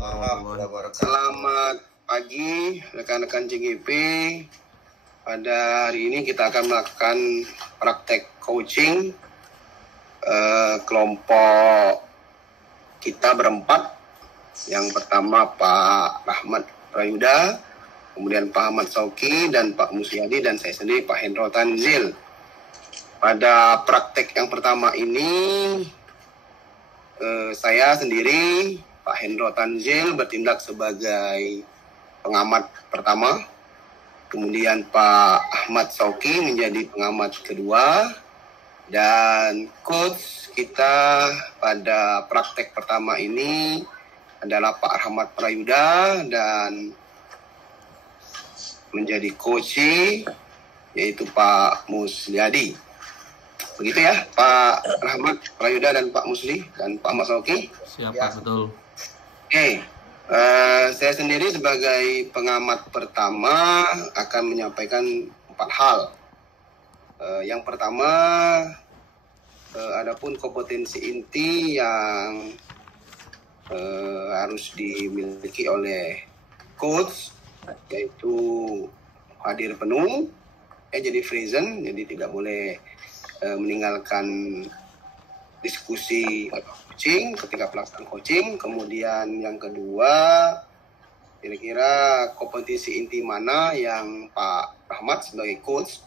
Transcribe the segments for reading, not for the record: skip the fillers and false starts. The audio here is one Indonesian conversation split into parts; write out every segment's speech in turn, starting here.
warahmatullahi wabarakatuh. Selamat pagi rekan-rekan JGP. Pada hari ini kita akan melakukan praktek coaching kelompok kita berempat. Yang pertama Pak Rahmat Prayuda, kemudian Pak Ahmad Sauki, dan Pak Musyadi, dan saya sendiri Pak Hendro Tanzil. Pada praktek yang pertama ini saya sendiri Pak Hendro Tanzil bertindak sebagai pengamat pertama, kemudian Pak Ahmad Sauki menjadi pengamat kedua, dan coach kita pada praktek pertama ini adalah Pak Rahmat Prayuda, dan menjadi coach yaitu Pak Musyadi. Begitu ya, Pak Rahmat Prayuda dan Pak Musli dan Pak Ahmad Sauki. Siap, ya. Pak, betul. Oke, saya sendiri sebagai pengamat pertama akan menyampaikan 4 hal. Yang pertama, adapun kompetensi inti yang harus dimiliki oleh coach, yaitu hadir penuh, jadi present, jadi tidak boleh meninggalkan diskusi atau coaching ketika pelaksanaan coaching. Kemudian yang kedua, kira-kira kompetensi inti mana yang Pak Rahmat sebagai coach,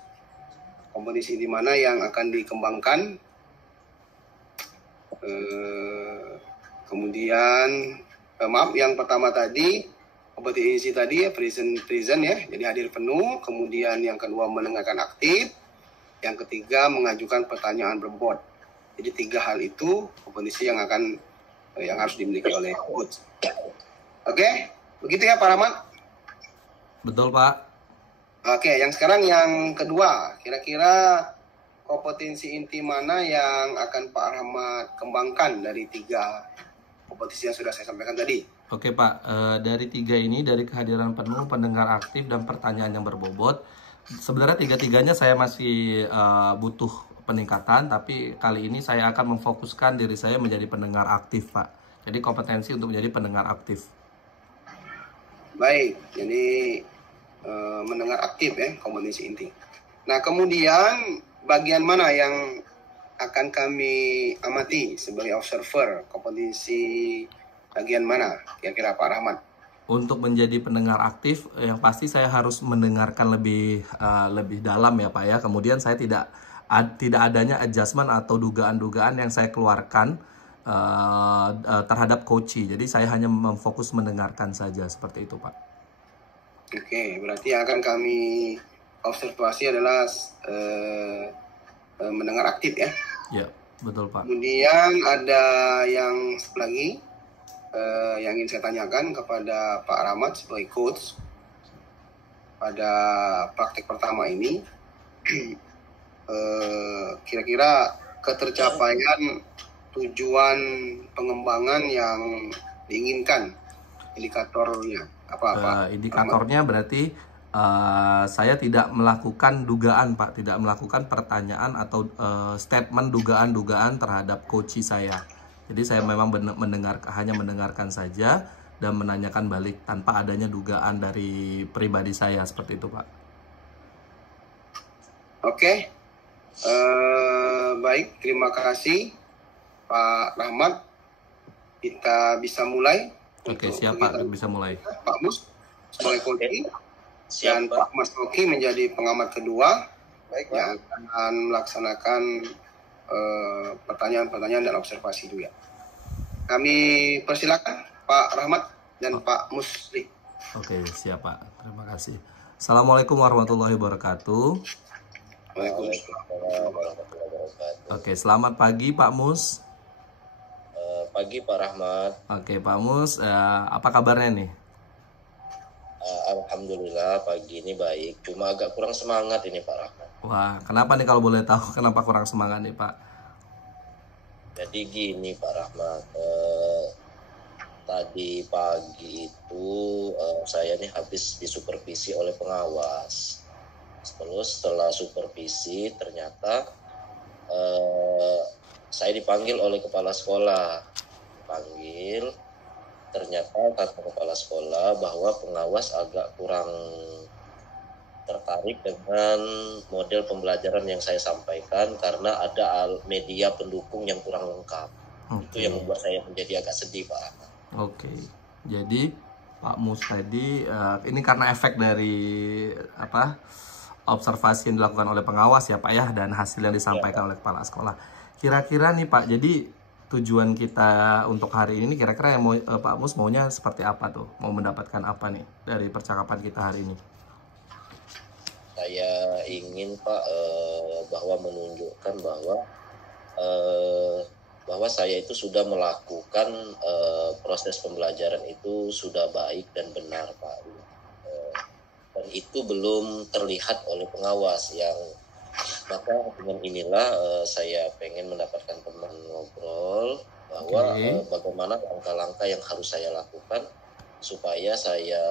kompetensi inti mana yang akan dikembangkan. Kemudian maaf, yang pertama tadi kompetensi tadi ya present ya, jadi hadir penuh. Kemudian yang kedua mendengarkan aktif. Yang ketiga mengajukan pertanyaan berbobot. Jadi 3 hal itu kompetensi yang harus dimiliki oleh coach. Oke, begitu ya Pak Rahmat? Betul, Pak. Oke, yang sekarang yang kedua, kira-kira kompetensi inti mana yang akan Pak Rahmat kembangkan dari 3 kompetensi yang sudah saya sampaikan tadi? Oke, Pak, dari 3 ini, dari kehadiran penuh, pendengar aktif, dan pertanyaan yang berbobot, sebenarnya 3-tiganya saya masih butuh peningkatan, tapi kali ini saya akan memfokuskan diri saya menjadi pendengar aktif, Pak. Jadi kompetensi untuk menjadi pendengar aktif. Baik, jadi mendengar aktif ya, kompetensi inti. Nah, kemudian bagian mana yang akan kami amati sebagai observer, kompetensi bagian mana kira-kira Pak Rahmat? Untuk menjadi pendengar aktif, yang pasti saya harus mendengarkan lebih dalam ya, Pak ya. Kemudian saya tidak adanya adjustment atau dugaan-dugaan yang saya keluarkan terhadap coaching. Jadi saya hanya memfokus mendengarkan saja, seperti itu, Pak. Oke, berarti yang akan kami observasi adalah mendengar aktif ya. Ya, betul, Pak. Kemudian ada yang lagi yang ingin saya tanyakan kepada Pak Rahmat sebagai coach pada praktek pertama ini. Kira-kira ketercapaian tujuan pengembangan yang diinginkan, indikatornya apa? Indikatornya berarti saya tidak melakukan dugaan, Pak, tidak melakukan pertanyaan atau statement dugaan-dugaan terhadap coach saya. Jadi saya memang hanya mendengarkan saja dan menanyakan balik tanpa adanya dugaan dari pribadi saya, seperti itu, Pak. Oke, baik, terima kasih Pak Rahmat. Kita bisa mulai. Oke, siap Pak, bisa mulai. Pak Mus sebagai coach dan Pak Mas Roki menjadi pengamat kedua. Baik, yang akan melaksanakan pertanyaan-pertanyaan dan observasi juga. Kami persilakan Pak Rahmat dan Pak Musli. Oke, siap Pak. Terima kasih. Assalamualaikum warahmatullahi wabarakatuh. Waalaikumsalam warahmatullahi wabarakatuh. Oke, selamat pagi Pak Mus. Pagi Pak Rahmat. Oke, Pak Mus, apa kabarnya nih? Alhamdulillah pagi ini baik. Cuma agak kurang semangat ini Pak Rahmat. Wah, kenapa nih kalau boleh tahu kenapa kurang semangat nih Pak? Jadi gini Pak Rahmat, tadi pagi itu saya nih habis disupervisi oleh pengawas. Terus setelah supervisi ternyata saya dipanggil oleh kepala sekolah. Panggil, ternyata kata kepala sekolah bahwa pengawas agak kurang tertarik dengan model pembelajaran yang saya sampaikan karena ada media pendukung yang kurang lengkap. Itu yang membuat saya menjadi agak sedih, Pak. Oke. Jadi Pak Mus tadi ini karena efek dari observasi yang dilakukan oleh pengawas ya Pak ya, dan hasil yang disampaikan oleh kepala sekolah. Kira-kira nih Pak, jadi tujuan kita untuk hari ini kira-kira yang mau Pak Mus maunya seperti apa tuh? Mau mendapatkan apa nih dari percakapan kita hari ini? Saya ingin Pak bahwa menunjukkan bahwa saya itu sudah melakukan proses pembelajaran itu sudah baik dan benar Pak. Dan itu belum terlihat oleh pengawas maka dengan inilah saya pengen mendapatkan teman ngobrol bahwa bagaimana langkah-langkah yang harus saya lakukan supaya saya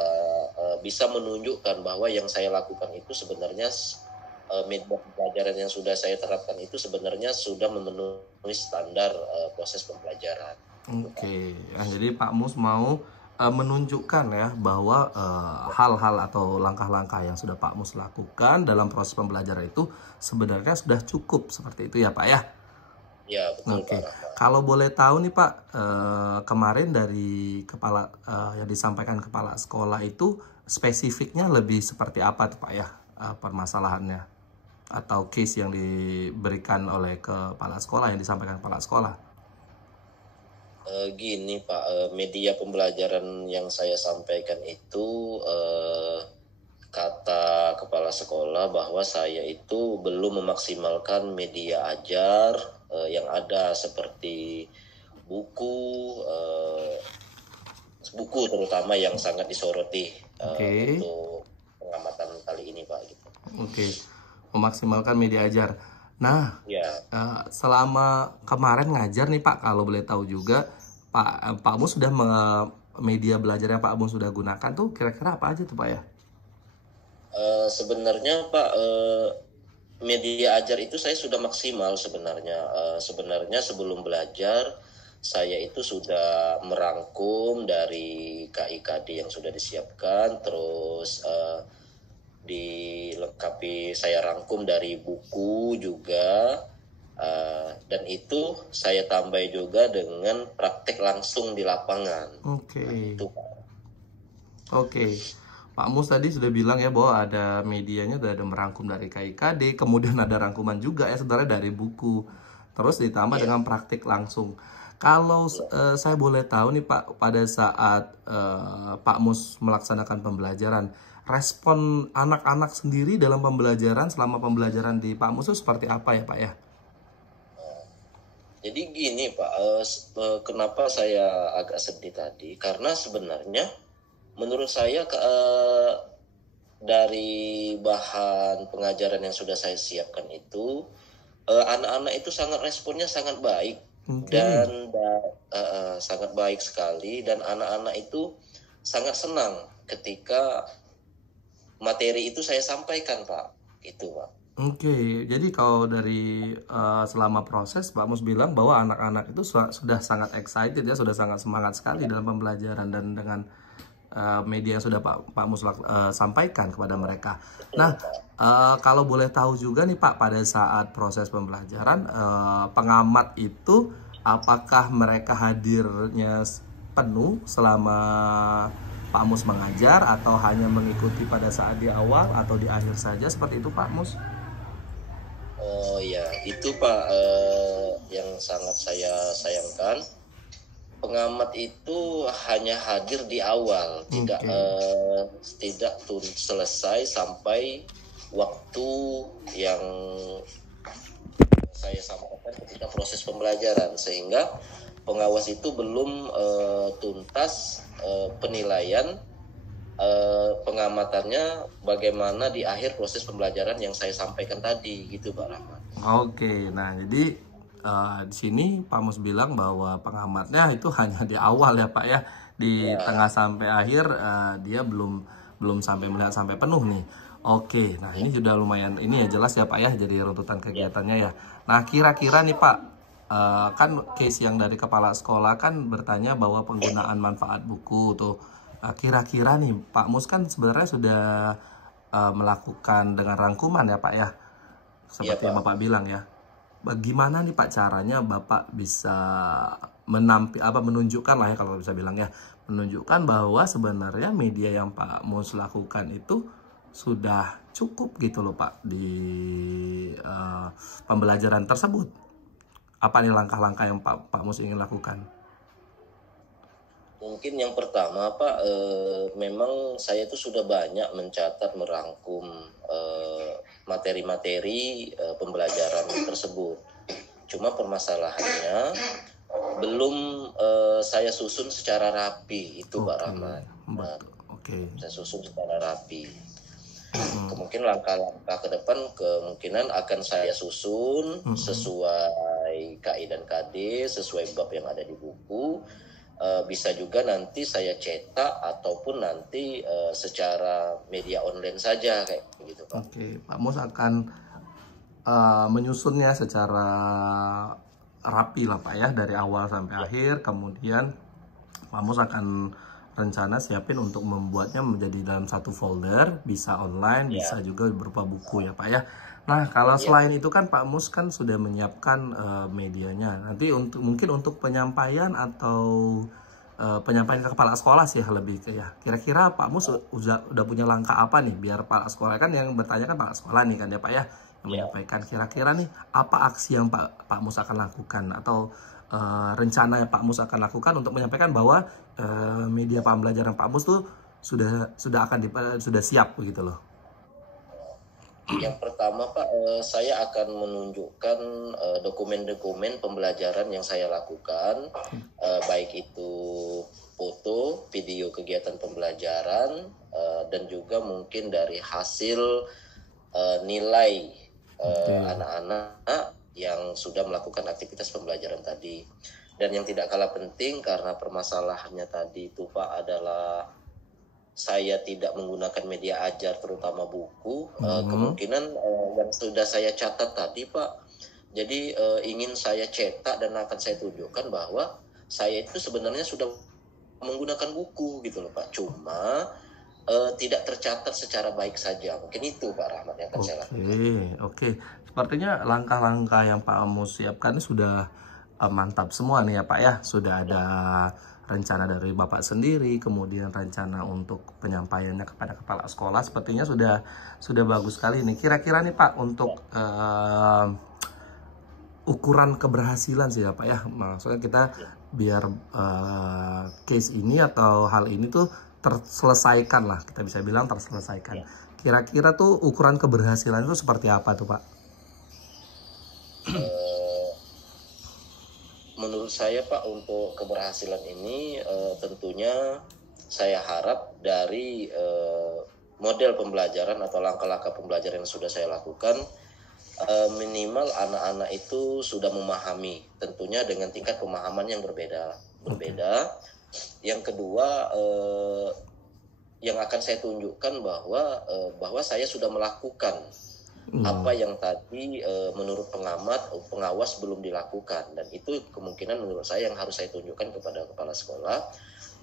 bisa menunjukkan bahwa yang saya lakukan itu sebenarnya media pembelajaran yang sudah saya terapkan itu sebenarnya sudah memenuhi standar proses pembelajaran. Oke, nah, jadi Pak Mus mau menunjukkan ya bahwa hal-hal atau langkah-langkah yang sudah Pak Mus lakukan dalam proses pembelajaran itu sebenarnya sudah cukup seperti itu ya Pak ya? Ya betul. Oke. Kalau boleh tahu nih Pak, kemarin dari yang disampaikan kepala sekolah itu spesifiknya lebih seperti apa tuh Pak ya permasalahannya atau case yang diberikan oleh kepala sekolah yang disampaikan kepala sekolah? Gini Pak, media pembelajaran yang saya sampaikan itu kata kepala sekolah bahwa saya itu belum memaksimalkan media ajar yang ada seperti buku terutama yang sangat disoroti untuk pengamatan kali ini Pak. Gitu. Oke, memaksimalkan media ajar. Nah, selama kemarin ngajar nih Pak, kalau boleh tahu juga Pak Mus sudah media belajar yang Pak Mus sudah gunakan tuh kira-kira apa aja tuh Pak ya? Sebenarnya Pak, media ajar itu saya sudah maksimal sebenarnya. Sebenarnya sebelum belajar saya itu sudah merangkum dari KIKD yang sudah disiapkan, terus dilengkapi saya rangkum dari buku juga, dan itu saya tambah juga dengan praktek langsung di lapangan. Oke. Itu Pak. Oke. Pak Mus tadi sudah bilang ya bahwa ada medianya, ada merangkum dari KIKD, kemudian ada rangkuman juga ya sebenarnya dari buku, terus ditambah dengan praktik langsung. Kalau saya boleh tahu nih Pak, pada saat Pak Mus melaksanakan pembelajaran, respon anak-anak sendiri dalam pembelajaran selama pembelajaran di Pak Mus itu seperti apa ya Pak ya? Jadi gini Pak, kenapa saya agak sedih tadi? Karena sebenarnya menurut saya dari bahan pengajaran yang sudah saya siapkan itu, anak-anak itu responnya sangat baik. Dan sangat baik sekali, dan anak-anak itu sangat senang ketika materi itu saya sampaikan Pak. Itu Pak. Oke, jadi kalau dari selama proses Pak Mus bilang bahwa anak-anak itu sudah sangat excited ya, sudah sangat semangat sekali dalam pembelajaran dan dengan media yang sudah Pak Mus sampaikan kepada mereka. Nah, kalau boleh tahu juga nih Pak, pada saat proses pembelajaran pengamat itu apakah mereka hadirnya penuh selama Pak Mus mengajar atau hanya mengikuti pada saat di awal atau di akhir saja, seperti itu Pak Mus? Oh ya, itu Pak yang sangat saya sayangkan. Pengamat itu hanya hadir di awal, tidak selesai sampai waktu yang saya sampaikan ketika proses pembelajaran, sehingga pengawas itu belum tuntas penilaian pengamatannya bagaimana di akhir proses pembelajaran yang saya sampaikan tadi, gitu Pak Rahmat. Oke, nah jadi di sini Pak Mus bilang bahwa pengamatnya itu hanya di awal ya Pak ya, di tengah sampai akhir dia belum sampai melihat sampai penuh nih. Oke, nah ini sudah lumayan ini ya jelas ya Pak ya, jadi runtutan kegiatannya ya. Nah kira-kira nih Pak, kan case yang dari kepala sekolah kan bertanya bahwa penggunaan manfaat buku tuh. Kira-kira nih Pak Mus kan sebenarnya sudah melakukan dengan rangkuman ya Pak ya, seperti yang Bapak bilang ya. Bagaimana nih Pak caranya Bapak bisa menunjukkan lah ya, kalau bisa bilang ya, menunjukkan bahwa sebenarnya media yang Pak Mus lakukan itu sudah cukup gitu loh Pak di pembelajaran tersebut. Apa nih langkah-langkah yang Pak Mus ingin lakukan? Mungkin yang pertama Pak, memang saya itu sudah banyak mencatat, merangkum materi-materi pembelajaran tersebut. Cuma permasalahannya belum saya susun secara rapi itu Pak Rahmat. Saya susun secara rapi. Kemungkinan langkah-langkah ke depan kemungkinan akan saya susun sesuai KI dan KD, sesuai bab yang ada di buku. Bisa juga nanti saya cetak ataupun nanti secara media online saja kayak gitu Pak. Pak Mus akan menyusunnya secara rapi lah Pak ya, dari awal sampai akhir. Kemudian Pak Mus akan rencana siapin untuk membuatnya menjadi dalam satu folder, bisa online, bisa juga berupa buku ya Pak ya. Nah kalau selain itu kan Pak Mus kan sudah menyiapkan medianya. Nanti mungkin untuk penyampaian atau penyampaian ke kepala sekolah sih lebih ke ya. Kira-kira Pak Mus udah punya langkah apa nih biar Pak sekolah, kan yang bertanya kan Pak sekolah nih kan ya Pak ya, yang menyampaikan. Kira-kira nih apa aksi yang Pak Mus akan lakukan atau rencana yang Pak Mus akan lakukan untuk menyampaikan bahwa media pembelajaran Pak Mus tuh sudah siap begitu loh. Yang pertama Pak, saya akan menunjukkan dokumen-dokumen pembelajaran yang saya lakukan, baik itu foto, video kegiatan pembelajaran, dan juga mungkin dari hasil nilai anak-anak yang sudah melakukan aktivitas pembelajaran tadi. Dan yang tidak kalah penting karena permasalahannya tadi itu Pak adalah saya tidak menggunakan media ajar terutama buku. Kemungkinan yang sudah saya catat tadi Pak, jadi ingin saya cetak dan akan saya tunjukkan bahwa saya itu sebenarnya sudah menggunakan buku gitu loh Pak, cuma tidak tercatat secara baik saja. Mungkin itu Pak Rahmat yang akan saya lakukan. Oke. Sepertinya langkah-langkah yang Pak Mus siapkan sudah mantap semua nih ya Pak ya. Sudah ada rencana dari Bapak sendiri, kemudian rencana untuk penyampaiannya kepada kepala sekolah. Sepertinya sudah bagus sekali nih. Kira-kira nih Pak untuk ukuran keberhasilan sih ya Pak ya. Maksudnya kita biar case ini atau hal ini tuh terselesaikan lah, kita bisa bilang terselesaikan. Kira-kira tuh ukuran keberhasilan itu seperti apa tuh Pak? Menurut saya Pak, untuk keberhasilan ini tentunya saya harap dari model pembelajaran atau langkah-langkah pembelajaran yang sudah saya lakukan, minimal anak-anak itu sudah memahami, tentunya dengan tingkat pemahaman yang berbeda. Yang kedua, yang akan saya tunjukkan bahwa saya sudah melakukan apa yang tadi menurut pengawas belum dilakukan, dan itu kemungkinan menurut saya yang harus saya tunjukkan kepada kepala sekolah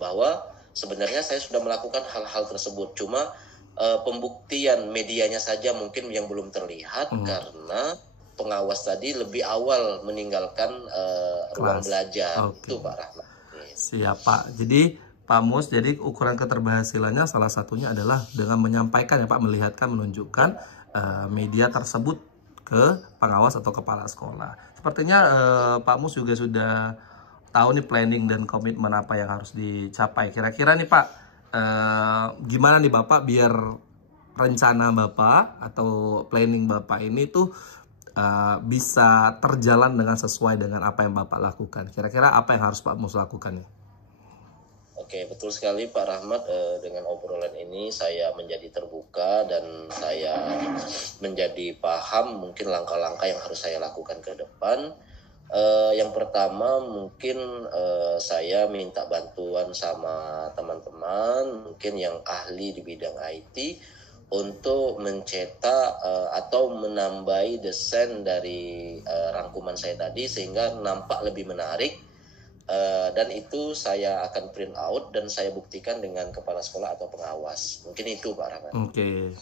bahwa sebenarnya saya sudah melakukan hal-hal tersebut, cuma pembuktian medianya saja mungkin yang belum terlihat karena pengawas tadi lebih awal meninggalkan ruang belajar. Itu Pak Rahmat. Siap Pak. Jadi Pak Mus, jadi ukuran keterberhasilannya salah satunya adalah dengan menyampaikan ya Pak, menunjukkan media tersebut ke pengawas atau kepala sekolah. Sepertinya Pak Mus juga sudah tahu nih planning dan komitmen apa yang harus dicapai. Kira-kira nih Pak, gimana nih Bapak biar rencana Bapak atau planning Bapak ini tuh bisa terjalan dengan sesuai dengan apa yang Bapak lakukan. Kira-kira apa yang harus Pak Mus lakukan nih? Oke, betul sekali Pak Rahmat. Dengan obrolan ini saya menjadi terbuka dan saya menjadi paham mungkin langkah-langkah yang harus saya lakukan ke depan. Yang pertama mungkin saya minta bantuan sama teman-teman mungkin yang ahli di bidang IT untuk mencetak atau menambahi desain dari rangkuman saya tadi sehingga nampak lebih menarik, dan itu saya akan print out dan saya buktikan dengan kepala sekolah atau pengawas. Mungkin itu Pak Rahmat. Oke.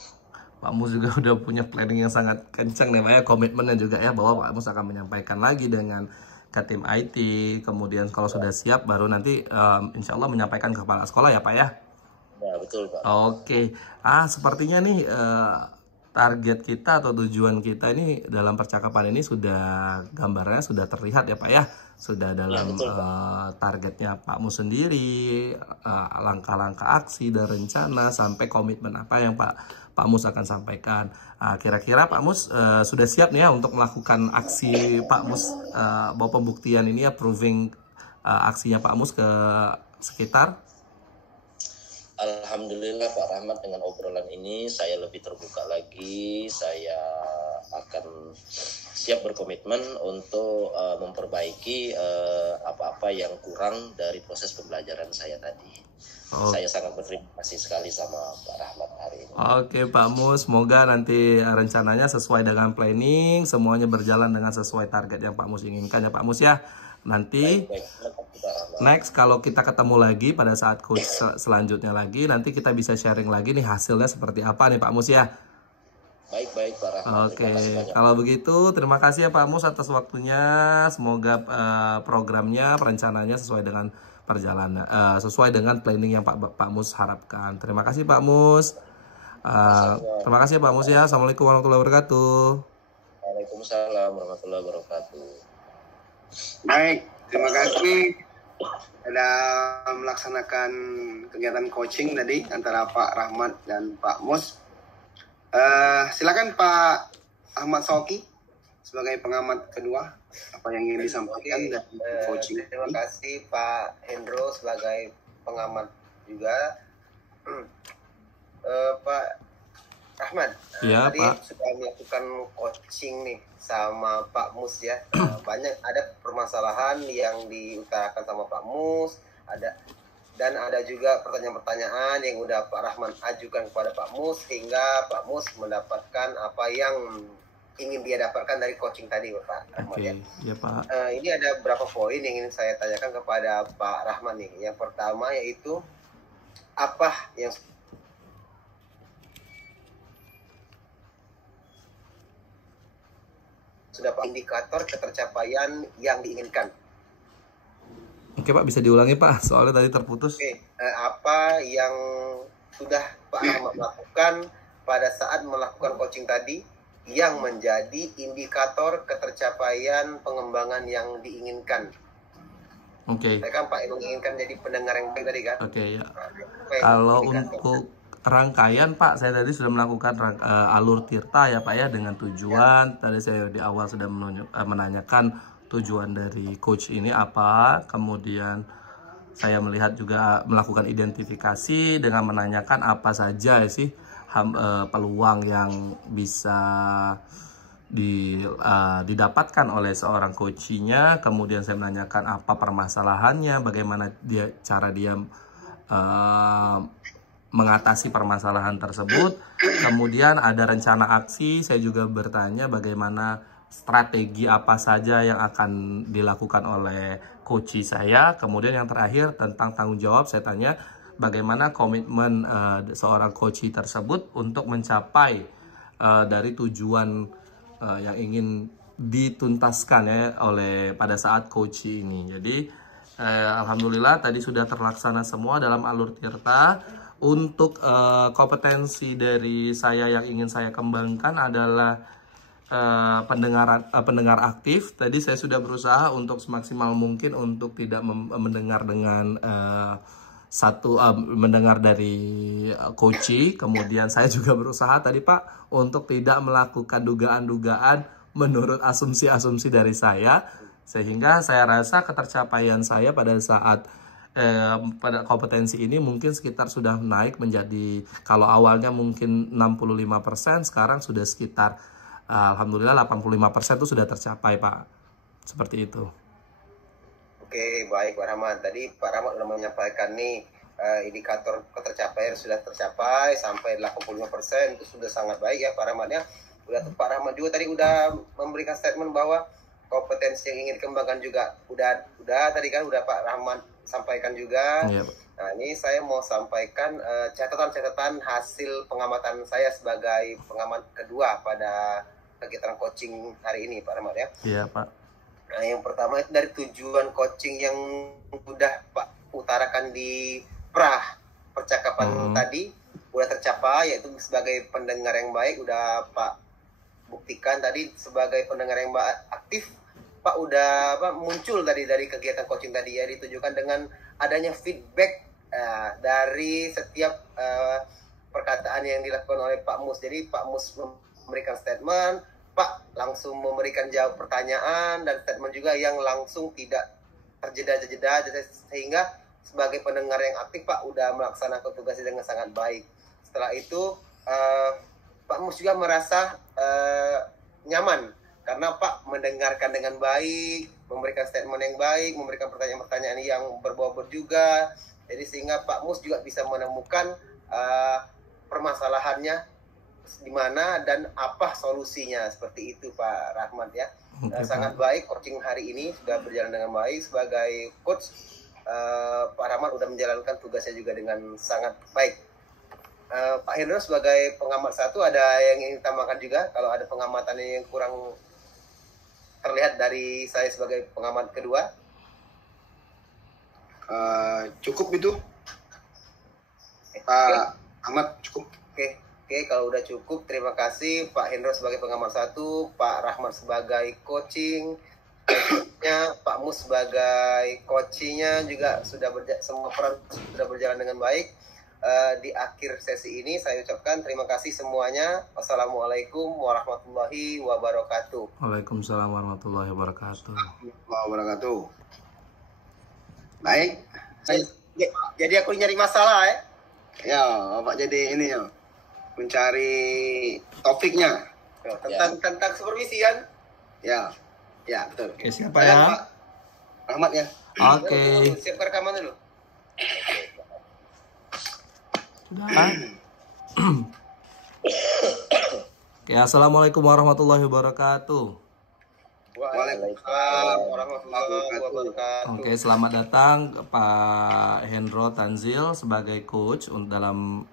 Pak Mus juga udah punya planning yang sangat kencang nih Pak ya, komitmennya juga ya, bahwa Pak Mus akan menyampaikan lagi dengan ke tim IT, kemudian kalau sudah siap baru nanti insya Allah menyampaikan ke kepala sekolah ya Pak ya. Ya betul Pak. Oke, sepertinya nih target kita atau tujuan kita ini dalam percakapan ini sudah gambarnya sudah terlihat ya Pak ya, sudah dalam betul, targetnya Pak Mus sendiri, langkah-langkah aksi dan rencana sampai komitmen apa yang Pak Mus akan sampaikan. Kira-kira Pak Mus sudah siap nih ya untuk melakukan aksi Pak Mus bahwa pembuktian ini ya, proving aksinya Pak Mus ke sekitar. Alhamdulillah Pak Rahmat, dengan obrolan ini saya lebih terbuka lagi. Saya akan siap berkomitmen untuk memperbaiki apa-apa yang kurang dari proses pembelajaran saya tadi. Saya sangat berterima kasih sekali sama Pak Rahmat hari ini. Oke Pak Mus, semoga nanti rencananya sesuai dengan planning, semuanya berjalan dengan sesuai target yang Pak Mus inginkan ya Pak Mus ya. Nanti next kalau kita ketemu lagi pada saat coach selanjutnya lagi, nanti kita bisa sharing lagi nih hasilnya seperti apa nih Pak Mus ya. Baik Pak Rahmat. Oke, kalau begitu terima kasih ya Pak Mus atas waktunya. Semoga programnya, perencanaannya sesuai dengan perjalanan, sesuai dengan planning yang Pak Mus harapkan. Terima kasih Pak Mus. Terima kasih Pak Mus ya. Assalamualaikum warahmatullahi wabarakatuh. Waalaikumsalam warahmatullahi wabarakatuh. Baik, terima kasih sudah melaksanakan kegiatan coaching tadi antara Pak Rahmat dan Pak Mus. Silakan Pak Ahmad Sauki sebagai pengamat kedua, apa yang ingin disampaikan dari coaching. Terima kasih Pak Hendro sebagai pengamat juga. Pak Rahmat, ya, tadi Pak sudah melakukan coaching nih sama Pak Mus ya. Banyak ada permasalahan yang diutarakan sama Pak Mus, dan ada juga pertanyaan-pertanyaan yang udah Pak Rahman ajukan kepada Pak Mus sehingga Pak Mus mendapatkan apa yang ingin dia dapatkan dari coaching tadi Pak Rahman. Oke, ya Pak. Ini ada beberapa poin yang ingin saya tanyakan kepada Pak Rahman nih. Yang pertama yaitu apa yang sudah Pak indikator ketercapaian yang diinginkan. Oke Pak, bisa diulangi Pak, soalnya tadi terputus. Oke, apa yang sudah Pak Ahmad lakukan pada saat melakukan coaching tadi yang menjadi indikator ketercapaian pengembangan yang diinginkan? Oke. Saya kan Pak menginginkan jadi pendengar yang baik tadi kan? Oke ya. Kalau untuk rangkaian Pak, saya tadi sudah melakukan alur tirta ya Pak ya, dengan tujuan. Tadi saya di awal sudah menanyakan tujuan dari coach ini apa. Kemudian saya melihat juga melakukan identifikasi dengan menanyakan apa saja sih peluang yang bisa didapatkan oleh seorang coachnya. Kemudian saya menanyakan apa permasalahannya, bagaimana cara dia mengatasi permasalahan tersebut. Kemudian ada rencana aksi. Saya juga bertanya bagaimana strategi apa saja yang akan dilakukan oleh coach saya. Kemudian yang terakhir tentang tanggung jawab, saya tanya bagaimana komitmen seorang coach tersebut untuk mencapai dari tujuan yang ingin dituntaskan ya oleh pada saat coach ini. Jadi alhamdulillah tadi sudah terlaksana semua dalam alur tirta. Untuk kompetensi dari saya yang ingin saya kembangkan adalah pendengar aktif. Tadi saya sudah berusaha untuk semaksimal mungkin untuk tidak mendengar dengan mendengar dari coach. Kemudian saya juga berusaha tadi Pak untuk tidak melakukan dugaan-dugaan menurut asumsi-asumsi dari saya, sehingga saya rasa ketercapaian saya pada saat pada kompetensi ini mungkin sekitar sudah naik menjadi, kalau awalnya mungkin 65%, sekarang sudah sekitar alhamdulillah 85% itu sudah tercapai Pak. Seperti itu. Oke, baik Pak Rahmat. Tadi Pak Rahmat sudah menyampaikan nih indikator ketercapaian sudah tercapai sampai 85%, itu sudah sangat baik ya Pak Rahmat ya. Pak Rahmat juga tadi udah memberikan statement bahwa kompetensi yang ingin dikembangkan juga udah tadi kan udah Pak Rahmat sampaikan juga. Yep. Nah, ini saya mau sampaikan catatan-catatan hasil pengamatan saya sebagai pengamat kedua pada kegiatan coaching hari ini Pak Rahmat ya. Iya Pak. Nah, yang pertama itu dari tujuan coaching yang udah Pak utarakan di percakapan tadi udah tercapai, yaitu sebagai pendengar yang baik udah Pak buktikan tadi. Sebagai pendengar yang aktif Pak udah muncul tadi dari kegiatan coaching tadi ya, ditujukan dengan adanya feedback dari setiap perkataan yang dilakukan oleh Pak Mus. Jadi Pak Mus memberikan statement, Pak langsung memberikan jawab pertanyaan, dan statement juga yang langsung tidak terjeda-jeda, sehingga sebagai pendengar yang aktif Pak udah melaksanakan tugasnya dengan sangat baik. Setelah itu Pak Mus juga merasa nyaman karena Pak mendengarkan dengan baik, memberikan statement yang baik, memberikan pertanyaan-pertanyaan yang berbobot juga. Jadi sehingga Pak Mus juga bisa menemukan permasalahannya di mana dan apa solusinya, seperti itu Pak Rahmat ya. Sangat baik coaching hari ini sudah berjalan dengan baik. Sebagai coach Pak Rahmat sudah menjalankan tugasnya juga dengan sangat baik. Pak Hendro sebagai pengamat satu, ada yang ingin ditambahkan juga kalau ada pengamatan yang kurang terlihat dari saya sebagai pengamat kedua? Cukup itu Pak Ahmad, cukup. Oke, kalau udah cukup, terima kasih Pak Hendro sebagai pengamat satu, Pak Rahmat sebagai coachingnya, Pak Mus sebagai coachingnya juga sudah semua peran sudah berjalan dengan baik. Di akhir sesi ini saya ucapkan terima kasih semuanya. Wassalamualaikum warahmatullahi wabarakatuh. Waalaikumsalam warahmatullahi wabarakatuh. Baik. Jadi aku nyari masalah ya. Ya, Bapak jadi ini ya, mencari topiknya. Tentang supervisi kan? Ya, betul. Oke, siapa ya? Pak Rahmat ya. Oke. Siap rekaman dulu. Sudah. Oke, assalamualaikum warahmatullahi wabarakatuh. Waalaikumsalam warahmatullahi wabarakatuh. Oke, selamat datang Pak Hendro Tanzil sebagai coach dalam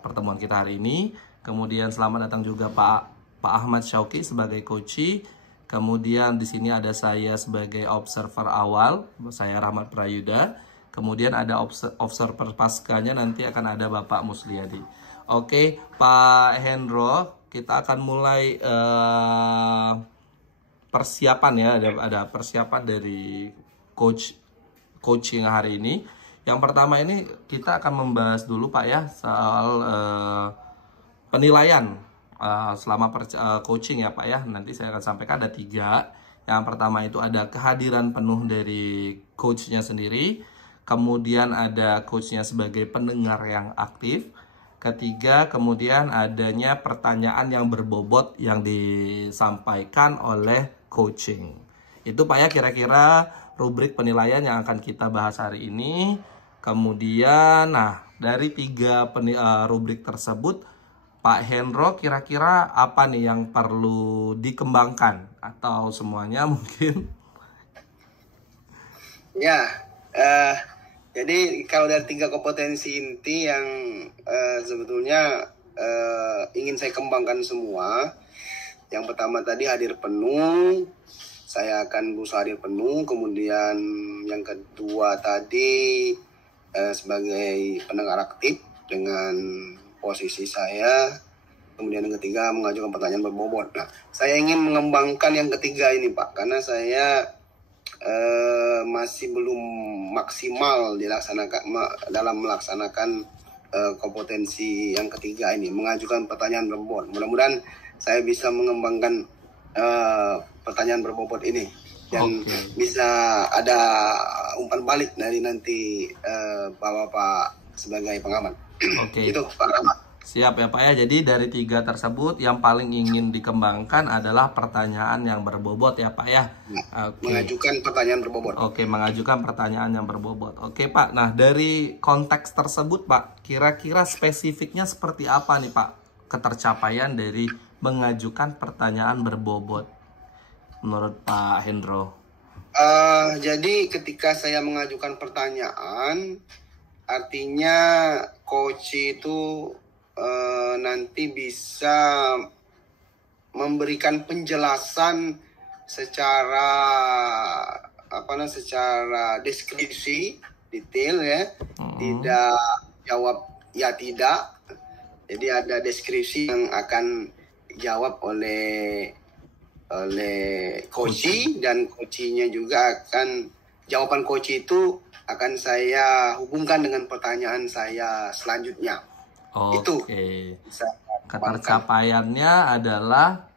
pertemuan kita hari ini. Kemudian selamat datang juga Pak Ahmad Syauqi sebagai coach. Kemudian di sini ada saya sebagai observer awal, saya Rahmat Prayuda. Kemudian ada observer paskanya, nanti akan ada Bapak Musliyadi. Oke, Pak Hendro, kita akan mulai persiapan ya. Ada persiapan dari coaching hari ini. Yang pertama ini kita akan membahas dulu Pak ya soal penilaian selama coaching ya Pak ya. Nanti saya akan sampaikan ada 3. Yang pertama itu ada kehadiran penuh dari coachnya sendiri. Kemudian ada coachnya sebagai pendengar yang aktif. Ketiga, kemudian adanya pertanyaan yang berbobot yang disampaikan oleh coaching. Itu Pak ya kira-kira rubrik penilaian yang akan kita bahas hari ini. Kemudian, nah dari 3 rubrik tersebut, Pak Hendro kira-kira apa nih yang perlu dikembangkan? Atau semuanya mungkin? Ya, jadi kalau dari 3 kompetensi inti yang sebetulnya ingin saya kembangkan semua. Yang pertama tadi hadir penuh, saya akan berusaha hadir penuh. Kemudian yang kedua tadi sebagai pendengar aktif dengan posisi saya. Kemudian yang ketiga mengajukan pertanyaan berbobot. Nah, saya ingin mengembangkan yang ketiga ini Pak, karena saya masih belum maksimal dalam melaksanakan kompetensi yang ketiga ini, mengajukan pertanyaan berbobot. Mudah-mudahan saya bisa mengembangkan pertanyaan berbobot ini dan bisa ada umpan balik dari nanti Bapak sebagai pengamat. Itu Pak Rahmat. Siap ya Pak ya. Jadi dari 3 tersebut yang paling ingin dikembangkan adalah pertanyaan yang berbobot ya Pak ya. Oke. Mengajukan pertanyaan berbobot. Oke, mengajukan pertanyaan yang berbobot. Oke Pak. Nah dari konteks tersebut Pak, kira-kira spesifiknya seperti apa nih Pak ketercapaian dari mengajukan pertanyaan berbobot menurut Pak Hendro? Jadi ketika saya mengajukan pertanyaan, artinya coach itu nanti bisa memberikan penjelasan secara secara deskripsi detail ya, tidak jawab ya tidak. Jadi ada deskripsi yang akan dijawab oleh coach, dan coachnya juga akan jawaban coach itu akan saya hubungkan dengan pertanyaan saya selanjutnya. Itu ketercapaiannya adalah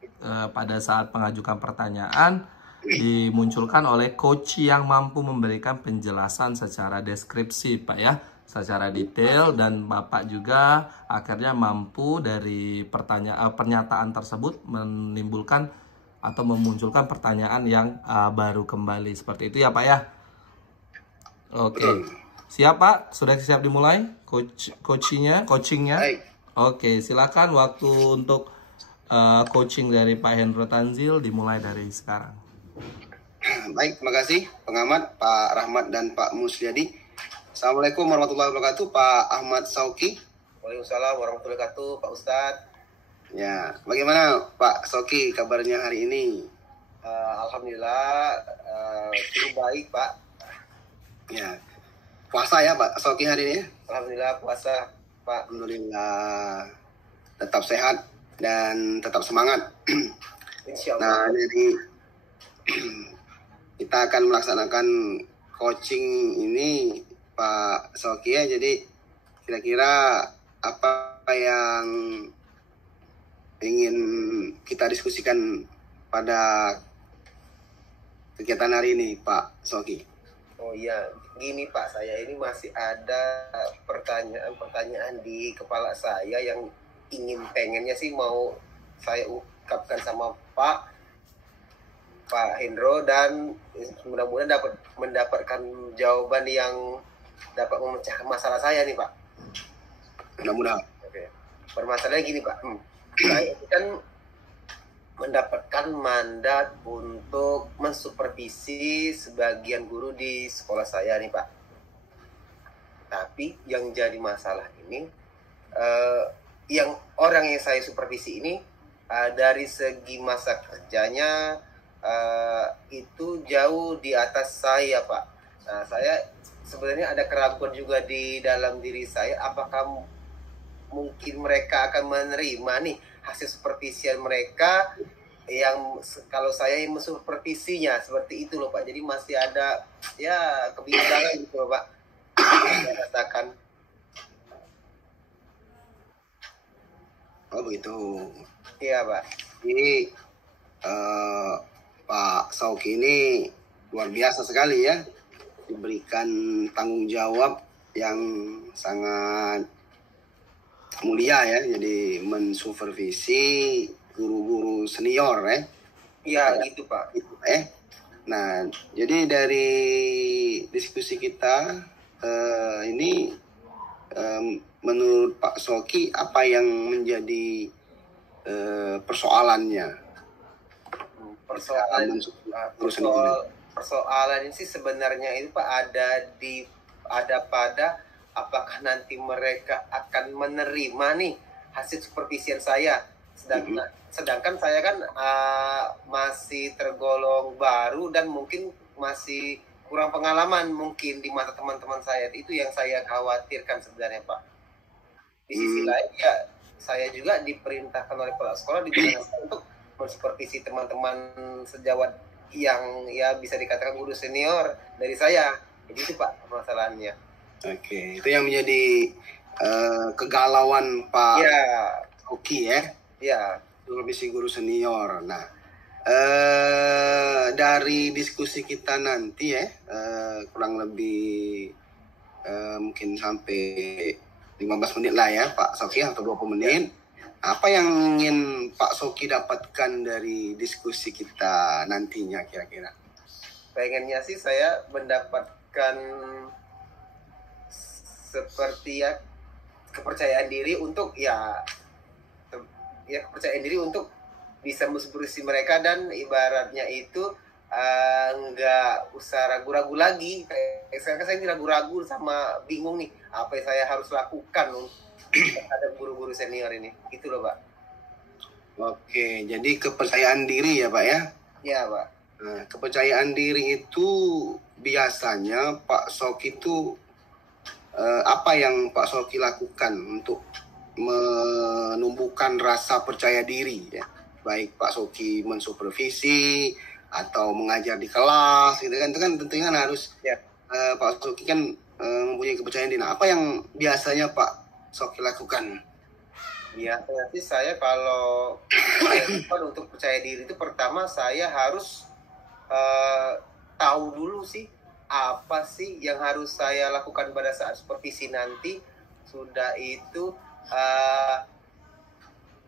pada saat mengajukan pertanyaan dimunculkan oleh coach yang mampu memberikan penjelasan secara deskripsi Pak ya, secara detail, dan Bapak juga akhirnya mampu dari pernyataan tersebut menimbulkan atau memunculkan pertanyaan yang baru kembali. Seperti itu ya Pak ya. Oke. Siap Pak? Sudah siap dimulai coachingnya? Oke, silakan waktu untuk coaching dari Pak Hendro Tanzil dimulai dari sekarang. Baik, terima kasih pengamat Pak Rahmat dan Pak Musyadi. Assalamualaikum warahmatullahi wabarakatuh, Pak Ahmad Sauki. Waalaikumsalam warahmatullahi wabarakatuh, Pak Ustadz. Ya, bagaimana Pak Sauki kabarnya hari ini? Alhamdulillah cukup baik Pak. Ya, puasa ya Pak Sauki hari ini? Alhamdulillah puasa Pak. Alhamdulillah, tetap sehat dan tetap semangat. Insya Nah, Allah. jadi kita akan melaksanakan coaching ini Pak Sauki ya. Jadi kira-kira apa yang ingin kita diskusikan pada kegiatan hari ini Pak Sauki? Oh iya, gini Pak, saya ini masih ada pertanyaan-pertanyaan di kepala saya yang pengennya sih mau saya ungkapkan sama Pak Hendro, dan mudah-mudahan dapat mendapatkan jawaban yang dapat memecahkan masalah saya nih Pak. Mudah-mudahan. Oke. Permasalahannya gini Pak, saya kan mendapatkan mandat untuk mensupervisi sebagian guru di sekolah saya nih Pak. Tapi yang jadi masalah ini, yang orang yang saya supervisi ini dari segi masa kerjanya itu jauh di atas saya Pak. Nah, saya sebenarnya ada keraguan juga di dalam diri saya, apakah mungkin mereka akan menerima nih hasil supervisian mereka yang kalau saya yang mensupervisinya seperti itu loh Pak. Jadi masih ada ya kebimbangan gitu loh Pak. Saya rasakan. Oh begitu. Iya Pak. Ini Pak Sauki ini luar biasa sekali ya, diberikan tanggung jawab yang sangat mulia ya, jadi mensupervisi guru-guru senior ya. Iya gitu Pak. Nah, jadi dari diskusi kita ini menurut Pak Sauki apa yang menjadi persoalannya? Persoalan ini sih sebenarnya itu Pak ada pada apakah nanti mereka akan menerima nih hasil supervisian saya, sedangkan saya kan masih tergolong baru dan mungkin masih kurang pengalaman mungkin di mata teman-teman saya. Itu yang saya khawatirkan sebenarnya Pak. Di sisi lain ya saya juga diperintahkan oleh kepala sekolah untuk mensupervisi teman-teman sejawat yang ya bisa dikatakan guru senior dari saya. Jadi itu Pak masalahnya. Oke, itu yang menjadi kegalauan Pak Sauki ya. Iya. Supervisi guru senior. Nah, dari diskusi kita nanti ya, kurang lebih mungkin sampai 15 menit lah ya Pak Soki, atau 20 menit. Apa yang ingin Pak Soki dapatkan dari diskusi kita nantinya kira-kira? Pengennya sih saya mendapatkan seperti ya kepercayaan diri untuk ya kepercayaan diri untuk bisa mensupervisi mereka, dan ibaratnya itu nggak usah ragu-ragu lagi. Kayak sekarang saya ini ragu-ragu sama bingung nih apa yang saya harus lakukan terhadap guru-guru senior ini, gitu loh Pak. Oke, jadi kepercayaan diri ya Pak ya? Ya Pak. Nah, kepercayaan diri itu biasanya Pak Soki itu apa yang Pak Soki lakukan untuk menumbuhkan rasa percaya diri ya? Baik Pak Soki mensupervisi atau mengajar di kelas gitu kan, itu kan tentunya harus Ya. Pak Soki kan mempunyai kepercayaan diri. Nah, apa yang biasanya Pak Soki lakukan? Biasanya sih saya kalau untuk percaya diri itu pertama saya harus tahu dulu sih apa sih yang harus saya lakukan pada saat supervisi nanti. Sudah itu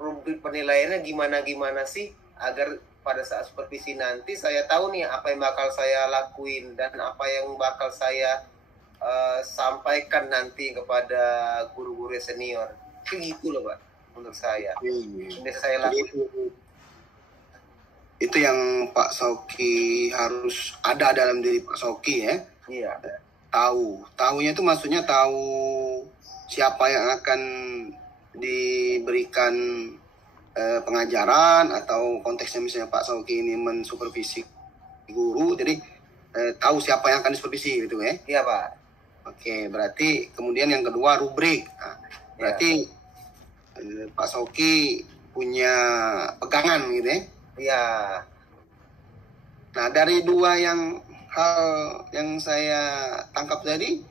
rubrik penilaiannya gimana sih, agar pada saat supervisi nanti saya tahu nih apa yang bakal saya lakuin dan apa yang bakal saya sampaikan nanti kepada guru-guru senior. Gitu loh Pak, menurut saya. Ini saya lakuin. Itu yang Pak Soki harus ada dalam diri Pak Soki ya. Iya. Tahunya itu maksudnya tahu siapa yang akan diberikan pengajaran, atau konteksnya misalnya Pak Soki ini mensupervisi guru, jadi tahu siapa yang akan disupervisi gitu ya. Iya Pak. Oke, berarti kemudian yang kedua rubrik. Nah, berarti Pak Soki punya pegangan gitu ya. Iya. Nah, dari dua hal yang saya tangkap tadi,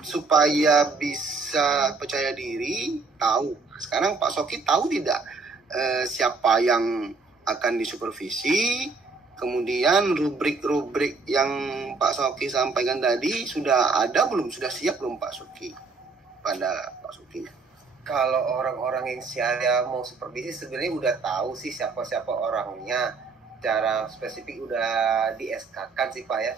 supaya bisa percaya diri, tahu. Sekarang Pak Soki tahu tidak siapa yang akan disupervisi, kemudian rubrik-rubrik yang Pak Soki sampaikan tadi sudah ada belum, sudah siap belum Pak Soki pada Pak Soki? Kalau orang-orang yang saya mau supervisi sebenarnya udah tahu sih siapa-siapa orangnya. Secara spesifik udah di SK-kan sih Pak ya.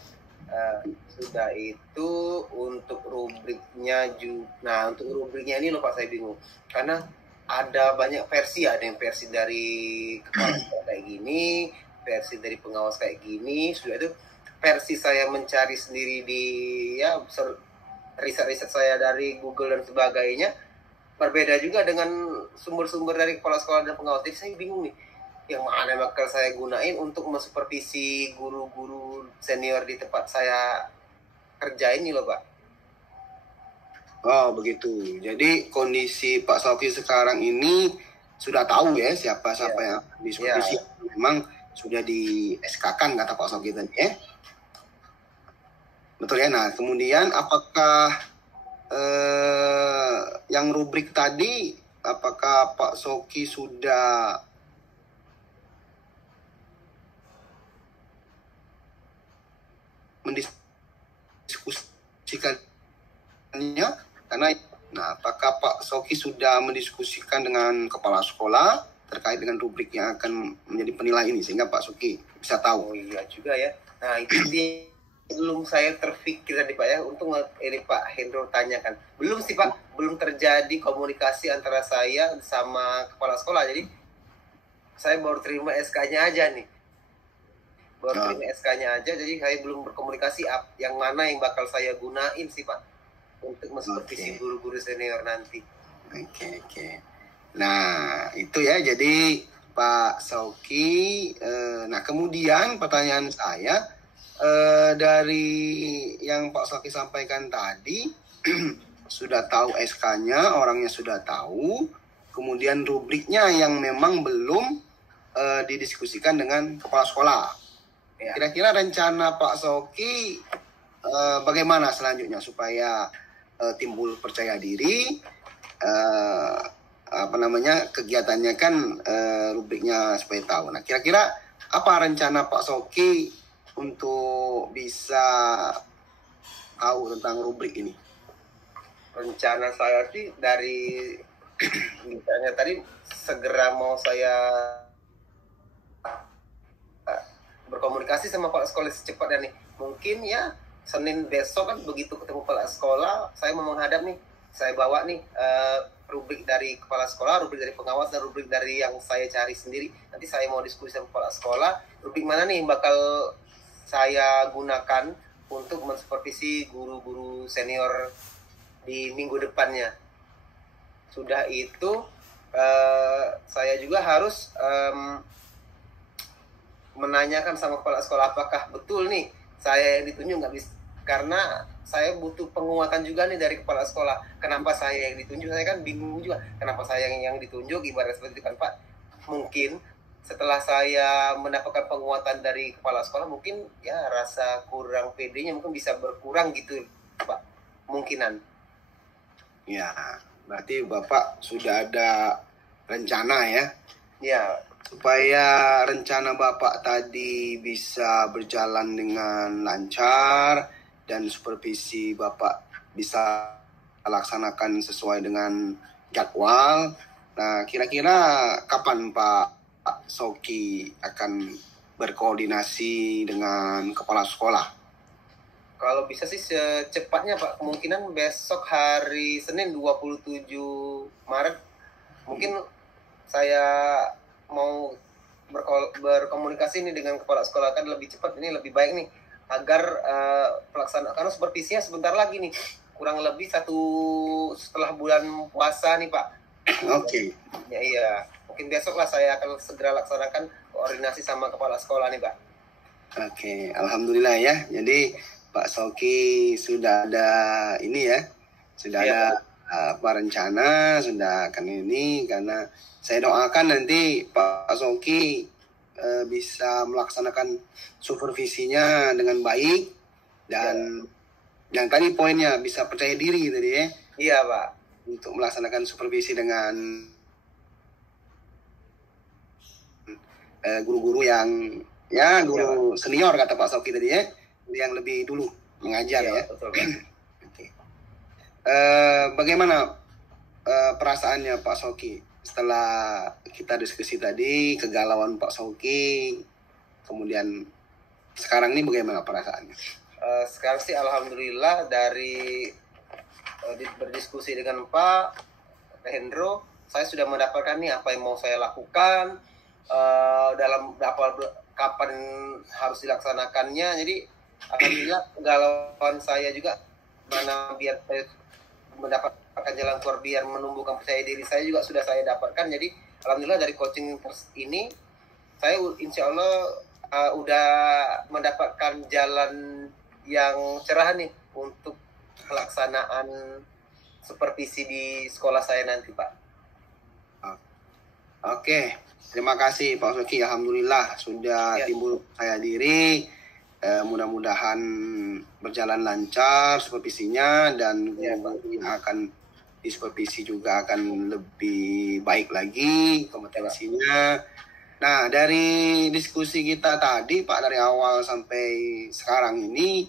Sudah itu untuk rubriknya juga. Nah, untuk rubriknya ini loh Pak, saya bingung. Karena ada banyak versi, ada yang versi dari kepala sekolah kayak gini, versi dari pengawas kayak gini. Sudah itu versi saya mencari sendiri di ya riset-riset saya dari Google dan sebagainya, berbeda juga dengan sumber-sumber dari kepala sekolah dan pengawas. Jadi saya bingung nih, yang mana bakal saya gunain untuk mensupervisi guru-guru senior di tempat saya kerja ini loh Pak. Oh begitu. Jadi kondisi Pak Soki sekarang ini sudah tahu ya siapa yang disupervisi. Memang sudah di SK-kan kata Pak Soki tadi ya. Betul ya. Nah kemudian apakah yang rubrik tadi, apakah Pak Soki sudah mendiskusikannya? Karena, apakah Pak Soki sudah mendiskusikan dengan kepala sekolah terkait dengan rubrik yang akan menjadi penilai ini, sehingga Pak Soki bisa tahu? Oh iya juga ya. Nah itu belum saya terpikir tadi Pak ya, untuk ini Pak Hendro tanyakan. Belum sih Pak, belum terjadi komunikasi antara saya sama kepala sekolah. Jadi saya baru terima SK-nya aja nih. Terima SK-nya aja, jadi saya belum berkomunikasi yang mana yang bakal saya gunain sih Pak untuk mensupervisi guru-guru senior nanti. Oke. Nah itu ya, jadi Pak Soki. Nah kemudian pertanyaan saya, dari yang Pak Soki sampaikan tadi, sudah tahu SK-nya, orangnya sudah tahu, kemudian rubriknya yang memang belum didiskusikan dengan kepala sekolah. Kira-kira rencana Pak Soki bagaimana selanjutnya supaya timbul percaya diri? Kegiatannya kan rubriknya supaya tahu. Nah kira-kira apa rencana Pak Soki untuk bisa tahu tentang rubrik ini? rencana saya sih dari misalnya tadi segera mau saya berkomunikasi sama kepala sekolah secepatnya nih. Mungkin ya Senin besok kan begitu ketemu kepala sekolah, saya mau menghadap nih, saya bawa nih rubrik dari kepala sekolah, rubrik dari pengawas, dan rubrik dari yang saya cari sendiri. Nanti saya mau diskusi sama kepala sekolah, rubrik mana nih bakal saya gunakan untuk mensupervisi guru-guru senior di minggu depannya. Sudah itu saya juga harus menanyakan sama kepala sekolah apakah betul nih saya yang ditunjuk, nggak bisa, karena saya butuh penguatan juga nih dari kepala sekolah. Kenapa saya yang ditunjuk? Saya kan bingung juga kenapa saya yang ditunjuk, ibarat seperti itu kan Pak. Mungkin setelah saya mendapatkan penguatan dari kepala sekolah, mungkin ya rasa kurang pedenya mungkin bisa berkurang gitu Pak, mungkinan. Ya, berarti Bapak sudah ada rencana ya? Ya. Supaya rencana Bapak tadi bisa berjalan dengan lancar dan supervisi Bapak bisa laksanakan sesuai dengan jadwal. Nah, kira-kira kapan Pak Soki akan berkoordinasi dengan kepala sekolah? Kalau bisa sih secepatnya Pak, kemungkinan besok hari Senin 27 Maret mungkin saya mau berkomunikasi nih dengan kepala sekolah kan lebih cepat, ini lebih baik nih agar pelaksanaan, karena supervisinya sebentar lagi nih, kurang lebih setelah bulan puasa nih Pak. Oke. Ya, iya, mungkin besok lah saya akan segera laksanakan koordinasi sama kepala sekolah nih Pak. Oke, alhamdulillah ya. Jadi Pak Soki sudah ada ini ya, sudah ada rencana, sudah akan ini, karena saya doakan nanti Pak Soki bisa melaksanakan supervisinya dengan baik dan yang tadi poinnya bisa percaya diri tadi ya. Iya Pak. Untuk melaksanakan supervisi dengan guru-guru yang ya guru senior kata Pak Soki tadi ya, yang lebih dulu mengajar ya. Betul, Pak. Bagaimana perasaannya Pak Soki setelah kita diskusi tadi, kegalauan Pak Soki, kemudian sekarang ini bagaimana perasaannya? Sekarang sih alhamdulillah dari berdiskusi dengan Pak Hendro, saya sudah mendapatkan nih apa yang mau saya lakukan, dalam kapan harus dilaksanakannya. Jadi alhamdulillah kegalauan saya juga mana biar saya mendapatkan jalan keluar biar menumbuhkan percaya diri saya juga sudah saya dapatkan. Jadi alhamdulillah dari coaching ini saya insya Allah udah mendapatkan jalan yang cerah nih untuk pelaksanaan supervisi di sekolah saya nanti Pak. Oke, terima kasih Pak Soki. Alhamdulillah sudah timbul percaya diri. Mudah-mudahan berjalan lancar supervisinya dan yang akan disupervisi juga akan lebih baik lagi kompetensinya. Nah, dari diskusi kita tadi Pak, dari awal sampai sekarang ini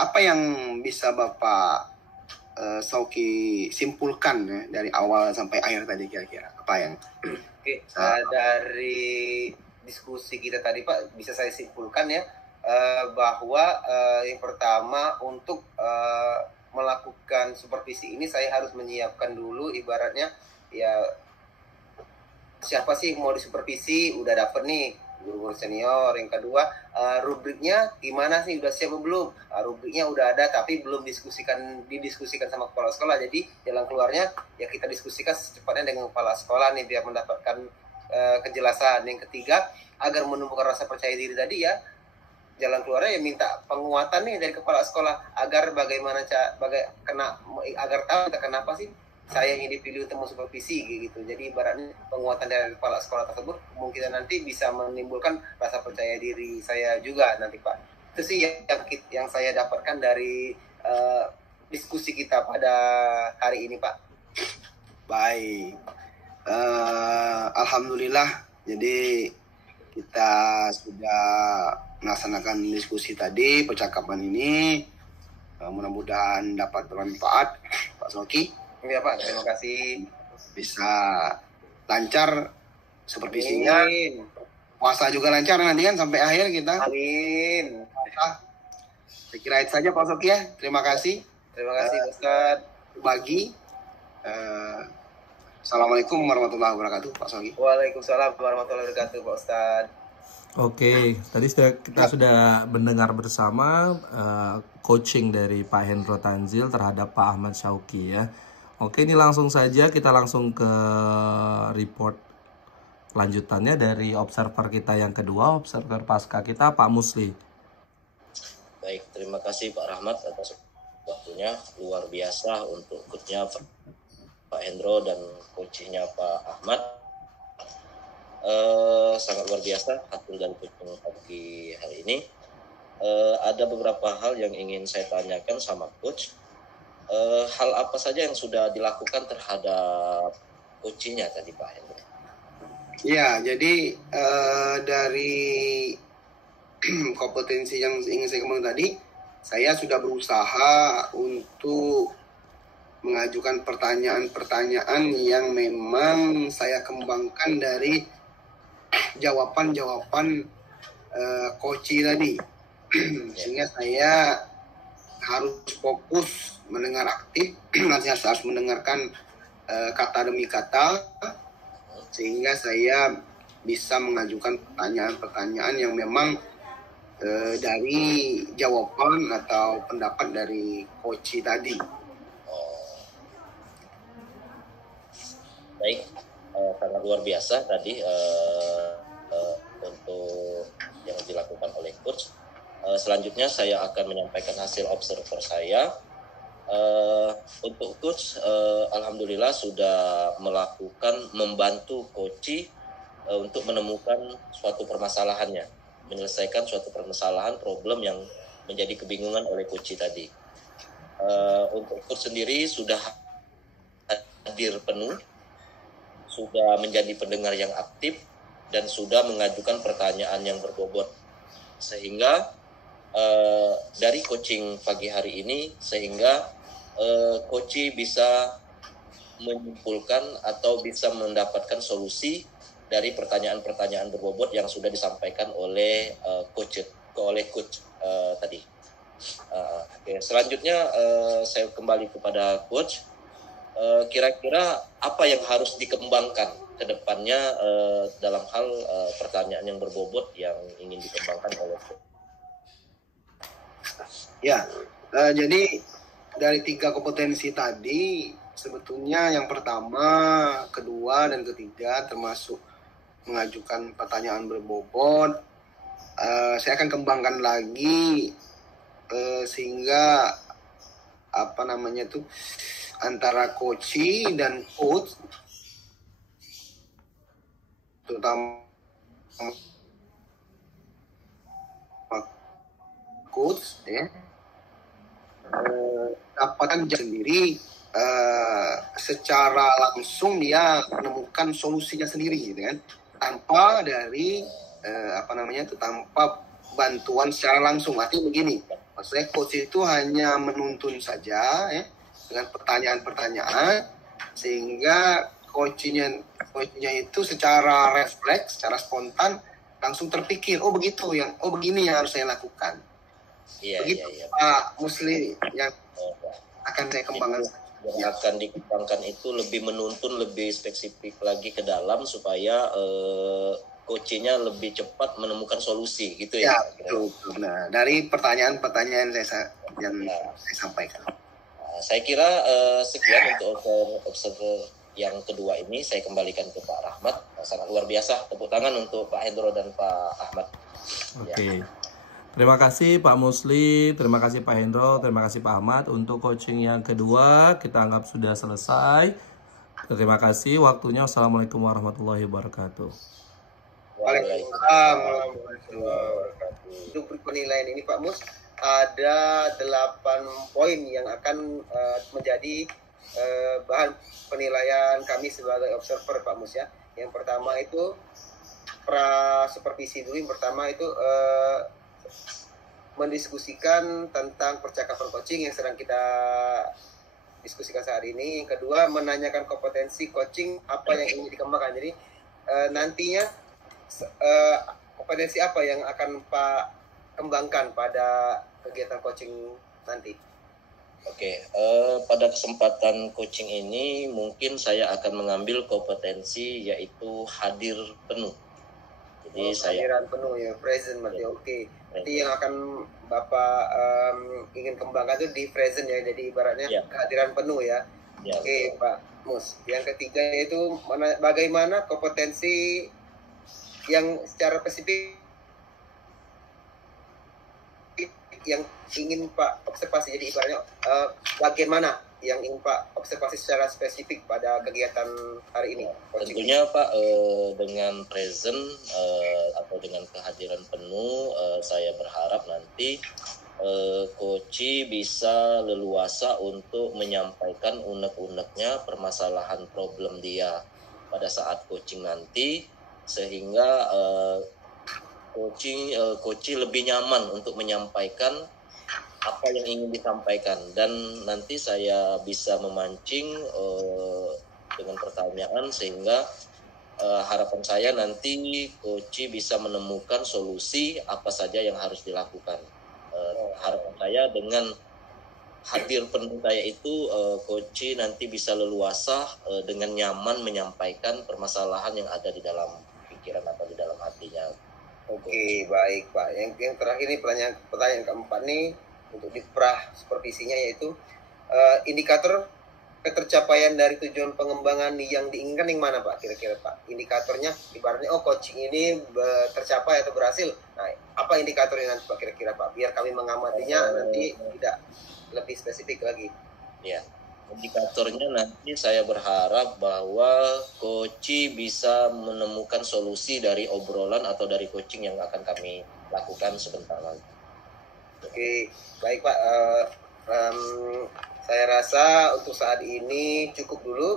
apa yang bisa Bapak Soki simpulkan ya, dari awal sampai akhir tadi kira-kira apa yang dari diskusi kita tadi Pak, bisa saya simpulkan ya, bahwa yang pertama untuk melakukan supervisi ini saya harus menyiapkan dulu, ibaratnya ya siapa sih mau disupervisi, udah dapet nih guru-guru senior. Yang kedua, rubriknya gimana sih, udah siap belum? Rubriknya udah ada tapi belum didiskusikan sama kepala sekolah. Jadi jalan keluarnya ya kita diskusikan secepatnya dengan kepala sekolah nih biar mendapatkan kejelasan. Yang ketiga, agar menumbuhkan rasa percaya diri tadi ya, jalan keluarnya ya minta penguatan nih dari kepala sekolah agar agar tahu kenapa sih saya yang dipilih untuk mensupervisi gitu. Jadi ibaratnya penguatan dari kepala sekolah tersebut kemungkinan nanti bisa menimbulkan rasa percaya diri saya juga nanti Pak. Itu sih yang saya dapatkan dari diskusi kita pada hari ini Pak. Baik, alhamdulillah. Jadi kita sudah melaksanakan diskusi tadi, percakapan ini. Mudah-mudahan dapat bermanfaat Pak Mas Oki. Iya Pak, terima kasih. Bisa lancar supervisinya. Amin. Puasa juga lancar nanti kan sampai akhir kita. Amin. Saya kira itu saja Pak Soki ya. Terima kasih. Terima kasih Ustadz. Bagi. Assalamualaikum warahmatullahi wabarakatuh Pak Soki. Waalaikumsalam warahmatullahi wabarakatuh Pak Ustadz. Oke, tadi kita sudah mendengar bersama coaching dari Pak Hendro Tanzil terhadap Pak Ahmad Syauqi ya. Oke, ini langsung saja kita langsung ke report lanjutannya dari observer kita yang kedua, observer pasca kita Pak Musli. Baik, terima kasih Pak Rahmat atas waktunya, luar biasa untuk coachnya Pak Hendro dan coachnya Pak Ahmad. Sangat luar biasa hasil dari coaching pagi hari ini. Ada beberapa hal yang ingin saya tanyakan sama coach. Hal apa saja yang sudah dilakukan terhadap coachingnya tadi Pak Hendro? Ya, jadi dari kompetensi yang ingin saya kembangkan tadi, saya sudah berusaha untuk mengajukan pertanyaan-pertanyaan yang memang saya kembangkan dari jawaban-jawaban coach tadi. Sehingga saya harus fokus mendengar aktif, nanti harus mendengarkan kata demi kata, sehingga saya bisa mengajukan pertanyaan-pertanyaan yang memang dari jawaban atau pendapat dari coach tadi. Baik, sangat luar biasa tadi untuk yang dilakukan oleh coach. Selanjutnya saya akan menyampaikan hasil observer saya. Untuk coach, alhamdulillah sudah membantu coach untuk menemukan suatu permasalahannya, menyelesaikan suatu permasalahan problem yang menjadi kebingungan oleh coach tadi. Untuk coach sendiri sudah hadir penuh, sudah menjadi pendengar yang aktif, dan sudah mengajukan pertanyaan yang berbobot, sehingga dari coaching pagi hari ini sehingga coach bisa menyimpulkan atau bisa mendapatkan solusi dari pertanyaan-pertanyaan berbobot yang sudah disampaikan oleh coach tadi. Oke, selanjutnya saya kembali kepada coach. Kira-kira apa yang harus dikembangkan ke depannya dalam hal pertanyaan yang berbobot yang ingin dikembangkan oleh coach? Ya, jadi dari 3 kompetensi tadi, sebetulnya yang pertama, kedua, dan ketiga termasuk mengajukan pertanyaan berbobot, saya akan kembangkan lagi sehingga antara coach dan coach, terutama coach ya, dapatkan sendiri secara langsung dia menemukan solusinya sendiri gitu kan, tanpa dari tanpa bantuan secara langsung. Artinya begini, maksudnya coach itu hanya menuntun saja ya dengan pertanyaan-pertanyaan, sehingga coachnya itu secara refleks, secara spontan langsung terpikir, begini yang harus saya lakukan. Begitu Pak Musli yang akan saya kembangkan. Yang akan dikembangkan itu lebih menuntun, lebih spesifik lagi ke dalam supaya coachnya lebih cepat menemukan solusi gitu ya. Betul. Nah, dari pertanyaan-pertanyaan yang saya sampaikan. Saya kira sekian untuk observer yang kedua ini. Saya kembalikan ke Pak Rahmat. Sangat luar biasa. Tepuk tangan untuk Pak Hendro dan Pak Ahmad. Oke. Terima kasih Pak Musli, terima kasih Pak Hendro, terima kasih Pak Ahmad. Untuk coaching yang kedua kita anggap sudah selesai. Terima kasih waktunya. Wassalamualaikum warahmatullahi wabarakatuh. Waalaikumsalam warahmatullahi wabarakatuh. Untuk penilaian ini Pak Mus, ada 8 poin yang akan menjadi bahan penilaian kami sebagai observer Pak Mus ya. Yang pertama itu supervisi dulu. Yang pertama itu mendiskusikan tentang percakapan coaching yang sedang kita diskusikan saat ini. Yang kedua, menanyakan kompetensi coaching apa yang ingin dikembangkan. Jadi nantinya kompetensi apa yang akan Pak kembangkan pada kegiatan coaching nanti? Oke, pada kesempatan coaching ini mungkin saya akan mengambil kompetensi yaitu hadir penuh. Jadi kehadiran penuh ya, present berarti. Oke. Nanti yang akan Bapak ingin kembangkan itu di present ya, jadi ibaratnya kehadiran penuh ya. Oke, Pak Mus. Yang ketiga itu bagaimana kompetensi yang secara spesifik yang ingin Pak observasi, jadi ibaratnya bagian mana yang ingin Pak observasi secara spesifik pada kegiatan hari ini? Tentunya Pak, dengan present atau dengan kehadiran penuh, saya berharap nanti coach bisa leluasa untuk menyampaikan unek-uneknya permasalahan problem dia pada saat coaching nanti, sehingga coach lebih nyaman untuk menyampaikan apa yang ingin disampaikan, dan nanti saya bisa memancing dengan pertanyaan sehingga harapan saya nanti coach bisa menemukan solusi apa saja yang harus dilakukan. Harapan saya dengan hadir penuh saya itu coach nanti bisa leluasa dengan nyaman menyampaikan permasalahan yang ada di dalam pikiran atau di dalam hatinya. Oke, baik Pak. Yang terakhir nih, pertanyaan keempat nih untuk di supervisinya, yaitu indikator ketercapaian dari tujuan pengembangan yang diinginkan yang mana Pak? Kira-kira Pak, indikatornya ibaratnya coaching ini tercapai atau berhasil. Nah, apa indikatornya nanti Pak kira-kira Pak? Biar kami mengamatinya nanti tidak lebih spesifik lagi. Ya. Indikatornya nanti saya berharap bahwa coach bisa menemukan solusi dari obrolan atau dari coaching yang akan kami lakukan sebentar lagi. Oke, baik Pak. Saya rasa untuk saat ini cukup dulu.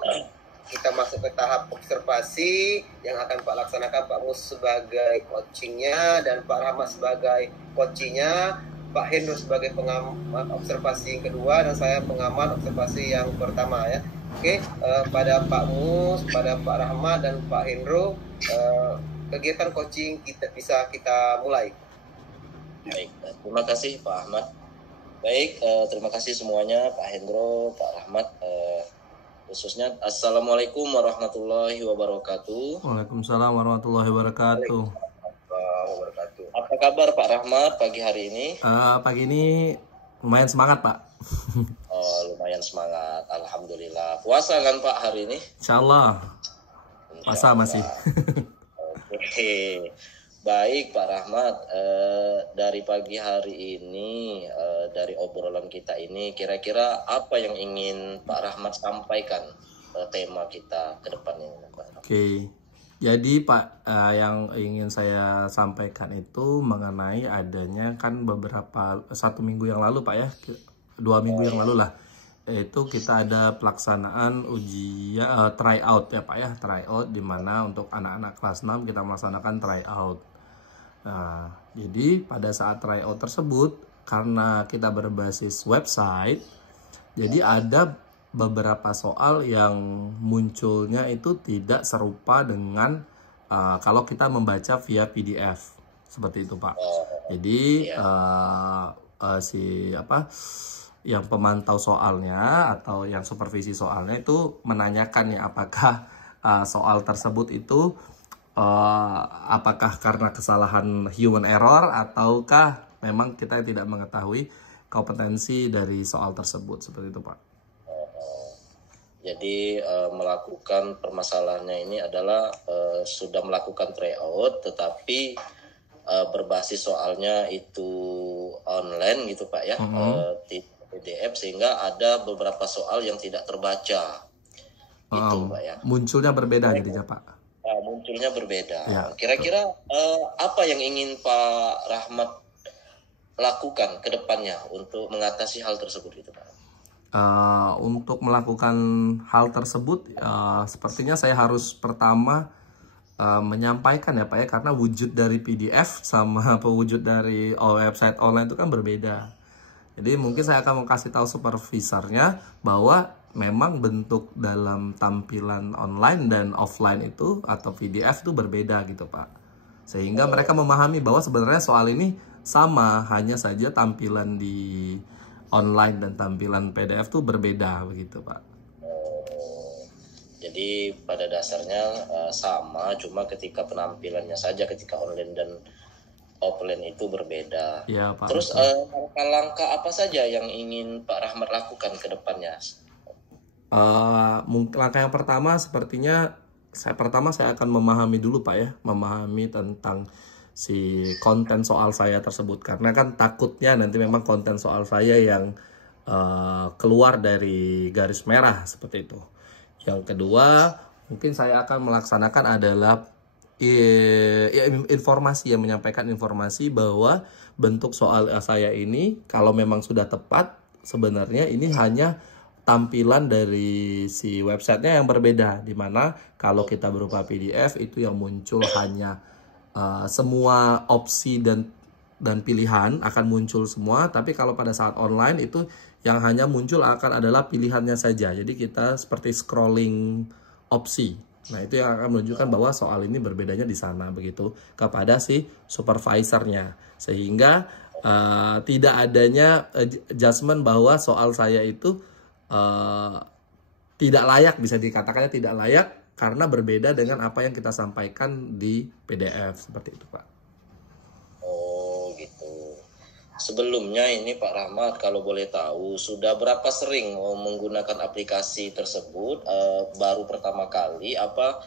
Kita masuk ke tahap observasi yang akan Pak laksanakan, Pak Mus sebagai coachingnya dan Pak Rahmat sebagai coachingnya, Pak Hendro sebagai pengamat observasi yang kedua, dan saya pengamat observasi yang pertama ya. Oke, pada Pak Mus, pada Pak Rahmat dan Pak Hendro, kegiatan coaching bisa kita mulai. Baik, terima kasih Pak Ahmad. Baik, terima kasih semuanya Pak Hendro, Pak Rahmat. Khususnya Assalamualaikum warahmatullahi wabarakatuh. Waalaikumsalam warahmatullahi wabarakatuh. Apa kabar Pak Rahmat pagi hari ini? Pagi ini lumayan semangat Pak. Lumayan semangat, alhamdulillah. Puasa kan Pak hari ini? Insyaallah. Puasa masih. Oke. Baik Pak Rahmat, dari pagi hari ini, dari obrolan kita ini, kira-kira apa yang ingin Pak Rahmat sampaikan tema kita ke depan ini Pak? Oke. Jadi Pak, yang ingin saya sampaikan itu mengenai adanya kan beberapa 1 minggu yang lalu Pak ya, 2 minggu yang lalu lah, itu kita ada pelaksanaan ujian tryout ya Pak ya, tryout di mana untuk anak-anak kelas 6 kita melaksanakan tryout. Nah, jadi pada saat tryout tersebut karena kita berbasis website, jadi ada beberapa soal yang munculnya itu tidak serupa dengan kalau kita membaca via PDF seperti itu Pak. Jadi yang pemantau soalnya atau yang supervisi soalnya itu menanyakan ya apakah soal tersebut itu apakah karena kesalahan human error ataukah memang kita tidak mengetahui kompetensi dari soal tersebut, seperti itu Pak. Jadi melakukan permasalahannya ini adalah sudah melakukan tryout tetapi berbasis soalnya itu online gitu Pak ya, PDF, sehingga ada beberapa soal yang tidak terbaca. Itu Pak ya. Munculnya berbeda gitu ya Pak. Munculnya berbeda. Ya, kira-kira apa yang ingin Pak Rahmat lakukan ke depannya untuk mengatasi hal tersebut gitu Pak? Untuk melakukan hal tersebut sepertinya saya harus pertama menyampaikan ya Pak ya, karena wujud dari PDF sama wujud dari website online itu kan berbeda. Jadi mungkin saya akan kasih tahu supervisornya bahwa memang bentuk dalam tampilan online dan offline itu atau PDF itu berbeda gitu Pak. Sehingga mereka memahami bahwa sebenarnya soal ini sama, hanya saja tampilan di online dan tampilan PDF itu berbeda begitu Pak. Jadi pada dasarnya sama, cuma ketika penampilannya saja ketika online dan offline itu berbeda. Ya, Pak. Terus langkah-langkah apa saja yang ingin Pak Rahmat lakukan ke depannya? Langkah yang pertama sepertinya saya akan memahami dulu Pak ya, memahami tentang si konten soal saya tersebut, karena kan takutnya nanti memang konten soal saya yang keluar dari garis merah seperti itu. Yang kedua, mungkin saya akan melaksanakan adalah informasi, yang menyampaikan informasi bahwa bentuk soal saya ini kalau memang sudah tepat, sebenarnya ini hanya tampilan dari si websitenya yang berbeda, dimana kalau kita berupa PDF itu yang muncul hanya semua opsi dan pilihan akan muncul semua, tapi kalau pada saat online itu yang hanya muncul akan adalah pilihannya saja. Jadi kita seperti scrolling opsi. Nah, itu yang akan menunjukkan bahwa soal ini berbedanya di sana begitu kepada si supervisornya, sehingga tidak adanya judgement bahwa soal saya itu tidak layak, bisa dikatakannya tidak layak karena berbeda dengan apa yang kita sampaikan di PDF seperti itu Pak. Oh gitu. Sebelumnya ini Pak Rahmat, kalau boleh tahu sudah berapa sering menggunakan aplikasi tersebut? Baru pertama kali apa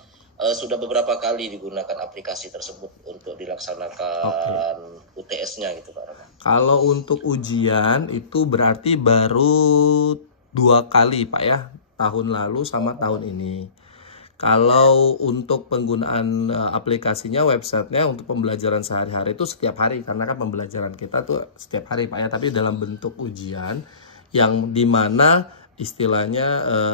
sudah beberapa kali digunakan aplikasi tersebut untuk dilaksanakan UTS-nya gitu Pak Rahmat? Kalau untuk ujian itu berarti baru 2 kali Pak ya, tahun lalu sama tahun ini. Kalau untuk penggunaan aplikasinya, websitenya untuk pembelajaran sehari-hari itu setiap hari, karena kan pembelajaran kita tuh setiap hari Pak ya, tapi dalam bentuk ujian yang dimana istilahnya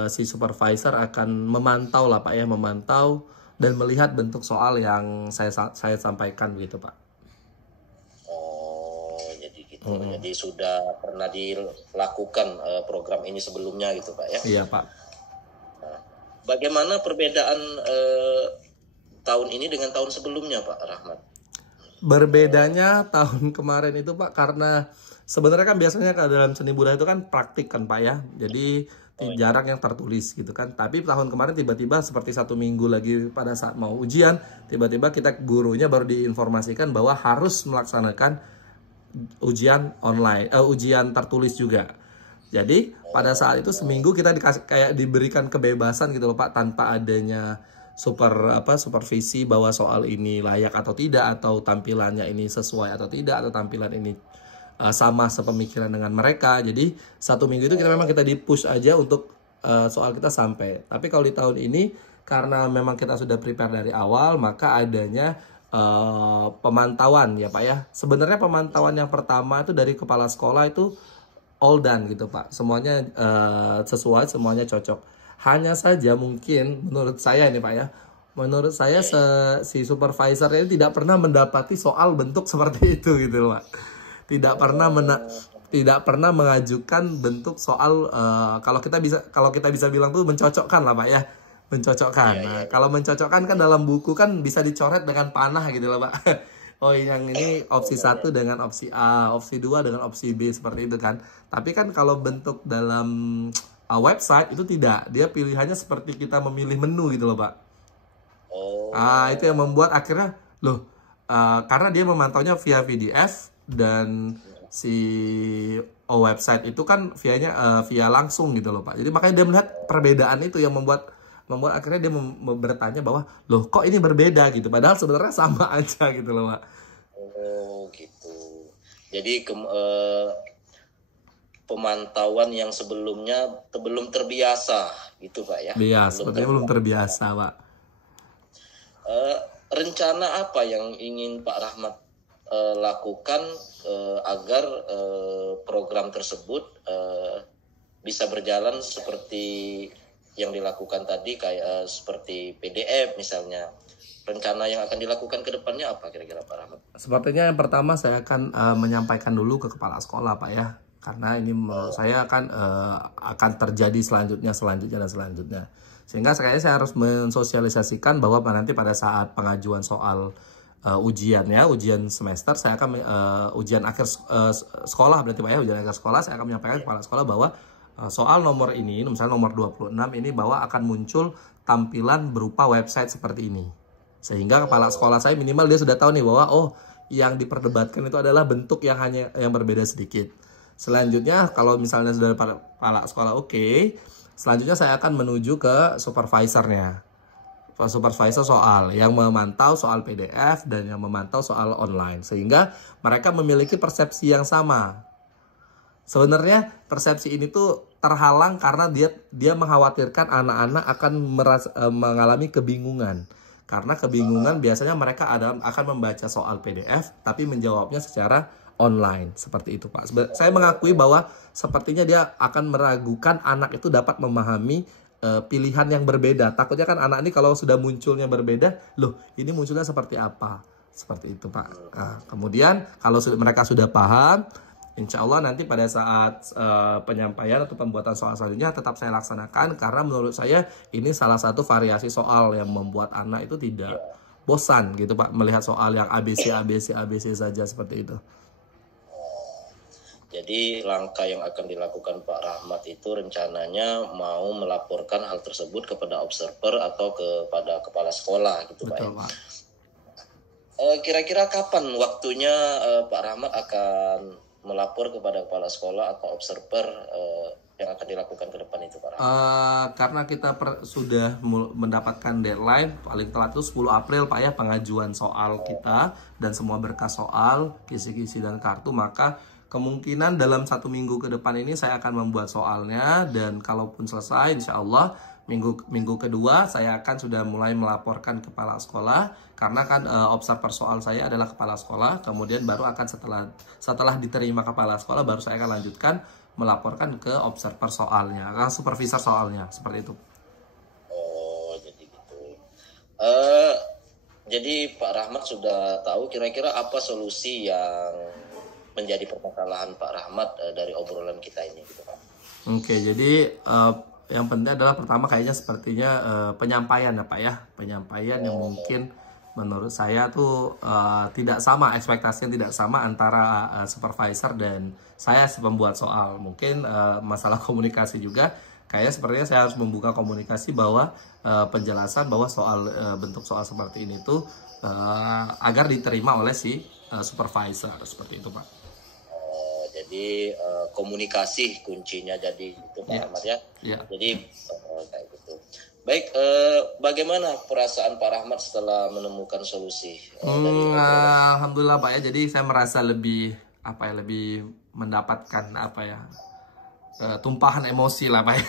si supervisor akan memantau lah Pak ya, memantau dan melihat bentuk soal yang saya sampaikan gitu Pak. Oh jadi gitu, jadi sudah pernah dilakukan program ini sebelumnya gitu Pak ya? Iya Pak. Bagaimana perbedaan tahun ini dengan tahun sebelumnya Pak Rahmat? Berbedanya tahun kemarin itu Pak, karena sebenarnya kan biasanya dalam seni budaya itu kan praktik kan Pak ya, jadi jarang yang tertulis gitu kan. Tapi tahun kemarin tiba-tiba seperti 1 minggu lagi pada saat mau ujian, tiba-tiba kita gurunya baru diinformasikan bahwa harus melaksanakan ujian online, ujian tertulis juga. Jadi pada saat itu seminggu kita kayak diberikan kebebasan gitu loh Pak, tanpa adanya supervisi bahwa soal ini layak atau tidak, atau tampilannya ini sesuai atau tidak, atau tampilan ini sama sepemikiran dengan mereka. Jadi 1 minggu itu memang kita di-push aja untuk soal kita sampai. Tapi kalau di tahun ini karena memang kita sudah prepare dari awal, maka adanya pemantauan ya Pak ya. Sebenarnya pemantauan yang pertama itu dari kepala sekolah itu all done gitu Pak, semuanya sesuai, semuanya cocok. Hanya saja mungkin menurut saya ini Pak ya, menurut saya si supervisor ini tidak pernah mendapati soal bentuk seperti itu gitu Pak. Tidak pernah mengajukan bentuk soal kalau kita bisa bilang tuh mencocokkan lah Pak ya, mencocokkan. Nah, kalau mencocokkan kan dalam buku kan bisa dicoret dengan panah gitu lah Pak. Oh, yang ini opsi 1 dengan opsi A, opsi 2 dengan opsi B, seperti itu kan. Tapi kan kalau bentuk dalam website itu tidak. Dia pilihannya seperti kita memilih menu gitu loh, Pak. Itu yang membuat akhirnya, karena dia memantaunya via PDF dan si website itu kan via langsung gitu loh, Pak. Jadi makanya dia melihat perbedaan itu yang membuat akhirnya dia bertanya bahwa loh kok ini berbeda gitu, padahal sebenarnya sama aja gitu loh Pak. Oh gitu. Jadi pemantauan yang sebelumnya belum terbiasa gitu Pak ya? Iya, sepertinya belum terbiasa Pak. Rencana apa yang ingin Pak Rahmat lakukan agar program tersebut bisa berjalan seperti yang dilakukan tadi, kayak seperti PDF misalnya? Rencana yang akan dilakukan ke depannya apa kira-kira Pak Rahmat? Sepertinya yang pertama saya akan menyampaikan dulu ke kepala sekolah Pak ya, karena ini menurut saya akan terjadi selanjutnya. Sehingga kayaknya saya harus mensosialisasikan bahwa nanti pada saat pengajuan soal ujian semester, saya akan ujian akhir sekolah berarti Pak ya, ujian akhir sekolah, saya akan menyampaikan kepala sekolah bahwa soal nomor ini, misalnya nomor 26 ini, bahwa akan muncul tampilan berupa website seperti ini. Sehingga kepala sekolah saya minimal dia sudah tahu nih bahwa yang diperdebatkan itu adalah bentuk yang berbeda sedikit. Selanjutnya kalau misalnya sudah kepala sekolah oke, selanjutnya saya akan menuju ke supervisornya. Supervisor soal yang memantau soal PDF dan yang memantau soal online, sehingga mereka memiliki persepsi yang sama. Sebenarnya persepsi ini tuh terhalang karena dia mengkhawatirkan anak-anak akan mengalami kebingungan. Karena kebingungan biasanya mereka akan membaca soal PDF tapi menjawabnya secara online, seperti itu Pak. Saya mengakui bahwa sepertinya dia akan meragukan anak itu dapat memahami pilihan yang berbeda. Takutnya kan anak ini kalau sudah munculnya berbeda, loh ini munculnya seperti apa? Seperti itu Pak. Nah, kemudian kalau mereka sudah paham, insya Allah nanti pada saat penyampaian atau pembuatan soal selanjutnya tetap saya laksanakan, karena menurut saya ini salah satu variasi soal yang membuat anak itu tidak bosan gitu Pak, melihat soal yang ABC saja seperti itu. Jadi langkah yang akan dilakukan Pak Rahmat itu rencananya mau melaporkan hal tersebut kepada observer atau kepada kepala sekolah gitu Betul, Pak. Pak. Kira-kira kapan waktunya Pak Rahmat akan melapor kepada kepala sekolah atau observer yang akan dilakukan ke depan itu Pak Rahmat? Karena kita sudah mendapatkan deadline paling telat itu 10 April Pak ya, pengajuan soal kita dan semua berkas soal, kisi-kisi dan kartu, maka kemungkinan dalam 1 minggu ke depan ini saya akan membuat soalnya, dan kalaupun selesai insya Allah minggu kedua saya akan sudah mulai melaporkan kepala sekolah, karena kan observer soal saya adalah kepala sekolah. Kemudian baru akan setelah diterima kepala sekolah baru saya akan lanjutkan melaporkan ke observer soalnya, supervisor soalnya, seperti itu. Oh jadi gitu. Jadi Pak Rahmat sudah tahu kira-kira apa solusi yang menjadi permasalahan Pak Rahmat dari obrolan kita ini gitu Pak. Oke, jadi yang penting adalah pertama kayaknya sepertinya penyampaian ya Pak ya, penyampaian yang mungkin menurut saya tuh tidak sama, ekspektasinya tidak sama antara supervisor dan saya pembuat soal. Mungkin masalah komunikasi juga, kayaknya sepertinya saya harus membuka komunikasi bahwa penjelasan bahwa bentuk soal seperti ini tuh agar diterima oleh si supervisor, seperti itu Pak. Jadi komunikasi kuncinya jadi itu Pak Rahmat ya. Jadi kayak gitu. Baik, bagaimana perasaan Pak Rahmat setelah menemukan solusi? Alhamdulillah Pak ya. Jadi saya merasa lebih mendapatkan tumpahan emosi lah Pak ya.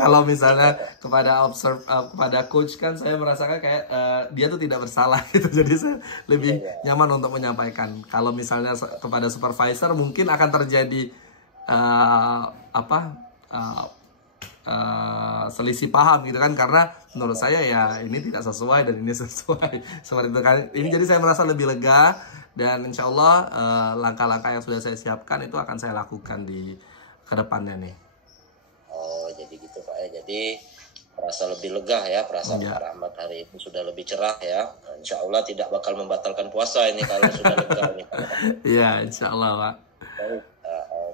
Kalau misalnya kepada coach kan saya merasakan kayak dia tuh tidak bersalah gitu. Jadi saya lebih nyaman untuk menyampaikan. Kalau misalnya kepada supervisor mungkin akan terjadi selisih paham gitu kan, karena menurut saya ya ini tidak sesuai dan ini sesuai, seperti itu kan. Ini jadi saya merasa lebih lega, dan insya Allah langkah-langkah yang sudah saya siapkan itu akan saya lakukan di kedepannya nih. Oh jadi gitu Pak ya. Jadi merasa lebih lega ya, perasaan Pak Rahmat hari ini sudah lebih cerah ya. Insya Allah tidak bakal membatalkan puasa ini kalau sudah lega nih Pak. Iya insya Allah Pak.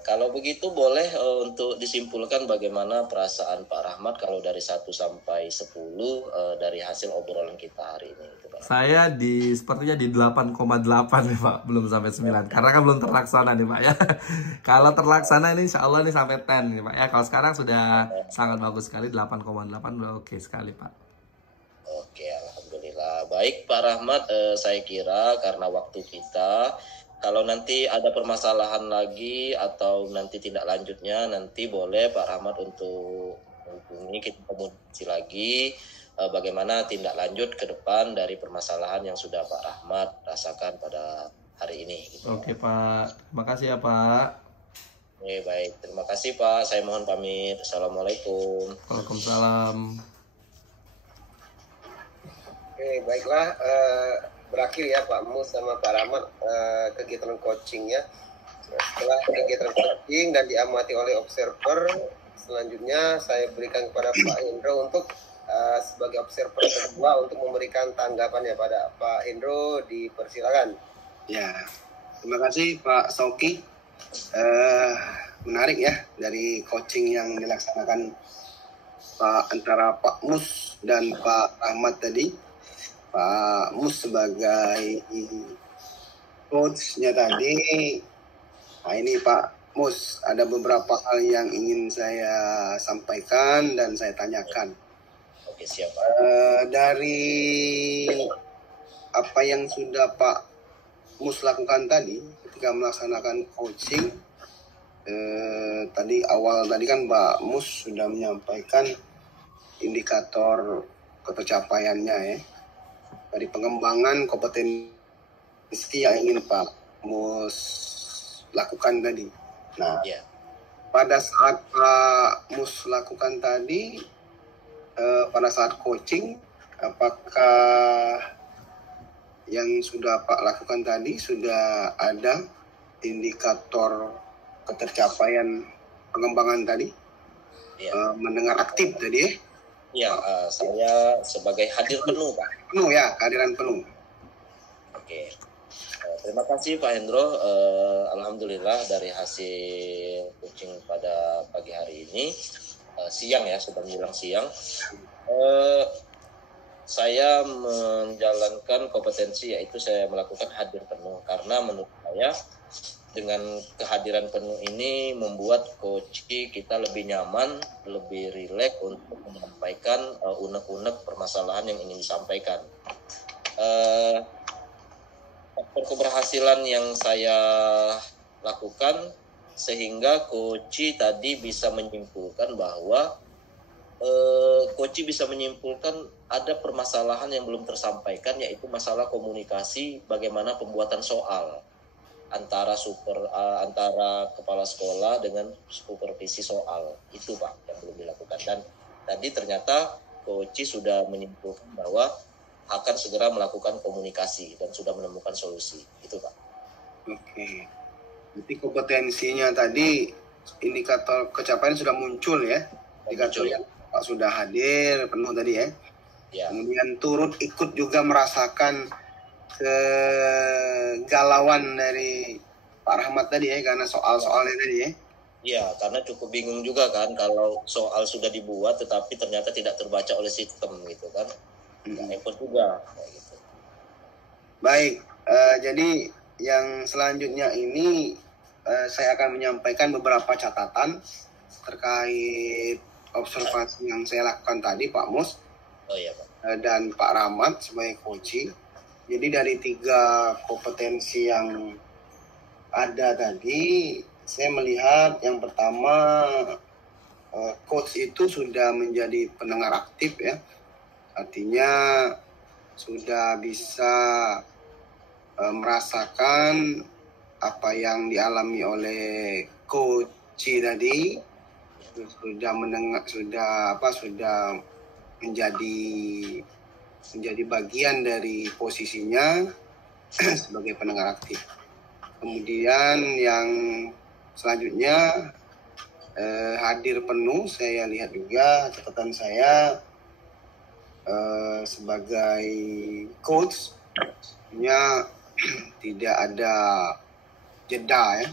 Kalau begitu boleh untuk disimpulkan bagaimana perasaan Pak Rahmat kalau dari 1 sampai 10 dari hasil obrolan kita hari ini itu Pak. Saya sepertinya di 8,8 nih Pak, belum sampai 9 karena kan belum terlaksana nih Pak ya. Kalau terlaksana ini insya Allah nih sampai 10 nih Pak ya. Kalau sekarang sudah sangat bagus sekali, 8,8 udah oke sekali Pak. Oke, alhamdulillah. Baik Pak Rahmat, saya kira karena waktu kita, kalau nanti ada permasalahan lagi atau nanti tindak lanjutnya, nanti boleh Pak Rahmat untuk menghubungi kita, komunikasi lagi bagaimana tindak lanjut ke depan dari permasalahan yang sudah Pak Rahmat rasakan pada hari ini. Gitu. Oke Pak, terima kasih ya Pak. Oke, baik, terima kasih Pak. Saya mohon pamit. Assalamualaikum. Waalaikumsalam. Oke, baiklah. Berakhir ya Pak Mus sama Pak Rahmat kegiatan coachingnya. Nah, setelah kegiatan coaching dan diamati oleh observer, selanjutnya saya berikan kepada Pak Hendro untuk sebagai observer kedua untuk memberikan tanggapannya pada Pak Hendro. Dipersilakan. Ya, terima kasih Pak Sauki. Menarik ya dari coaching yang dilaksanakan antara Pak Mus dan Pak Rahmat tadi. Pak Mus sebagai coachnya tadi. Nah ini Pak Mus, ada beberapa hal yang ingin saya sampaikan dan saya tanyakan. Oke, siap. Dari apa yang sudah Pak Mus lakukan tadi ketika melaksanakan coaching, tadi kan Pak Mus sudah menyampaikan indikator ketercapaiannya ya, dari pengembangan kompetensi yang ingin Pak Mus lakukan tadi. Nah, pada saat Pak Mus lakukan tadi, pada saat coaching, apakah yang sudah Pak lakukan tadi sudah ada indikator ketercapaian pengembangan tadi? Mendengar aktif tadi ya? Saya sebagai hadir penuh, Pak. Penuh ya, kehadiran penuh. Oke. Terima kasih Pak Hendro. Alhamdulillah dari hasil coaching pada pagi hari ini, siang ya, sudah menjelang siang, saya menjalankan kompetensi, yaitu saya melakukan hadir penuh, karena menurut saya dengan kehadiran penuh ini membuat coaching kita lebih nyaman, lebih rileks untuk menyampaikan unek-unek permasalahan yang ingin disampaikan. Faktor keberhasilan yang saya lakukan sehingga coach tadi bisa menyimpulkan bahwa coach bisa menyimpulkan ada permasalahan yang belum tersampaikan, yaitu masalah komunikasi, bagaimana pembuatan soal antara kepala sekolah dengan supervisi soal itu, Pak, yang belum dilakukan. Dan tadi ternyata coach sudah menyimpulkan bahwa akan segera melakukan komunikasi dan sudah menemukan solusi. Itu, Pak. Oke. Jadi kompetensinya tadi, indikator kecapaian sudah muncul ya. Indikator yang Pak sudah hadir penuh tadi ya. Kemudian turut ikut juga merasakan kegalauan dari Pak Rahmat tadi ya, karena soal-soalnya tadi ya. Iya, karena cukup bingung juga kan kalau soal sudah dibuat tetapi ternyata tidak terbaca oleh sistem gitu kan. Repot juga kayak gitu. Baik, jadi yang selanjutnya ini saya akan menyampaikan beberapa catatan terkait observasi yang saya lakukan tadi, Pak Mus. Oh iya, Pak. Dan Pak Rahmat sebagai coach. Jadi dari 3 kompetensi yang ada tadi, saya melihat yang pertama, coach itu sudah menjadi pendengar aktif ya. Artinya sudah bisa merasakan apa yang dialami oleh coach tadi, sudah mendengar, sudah menjadi bagian dari posisinya sebagai pendengar aktif. Kemudian yang selanjutnya hadir penuh, saya lihat juga catatan saya sebagai coach nya tidak ada jeda ya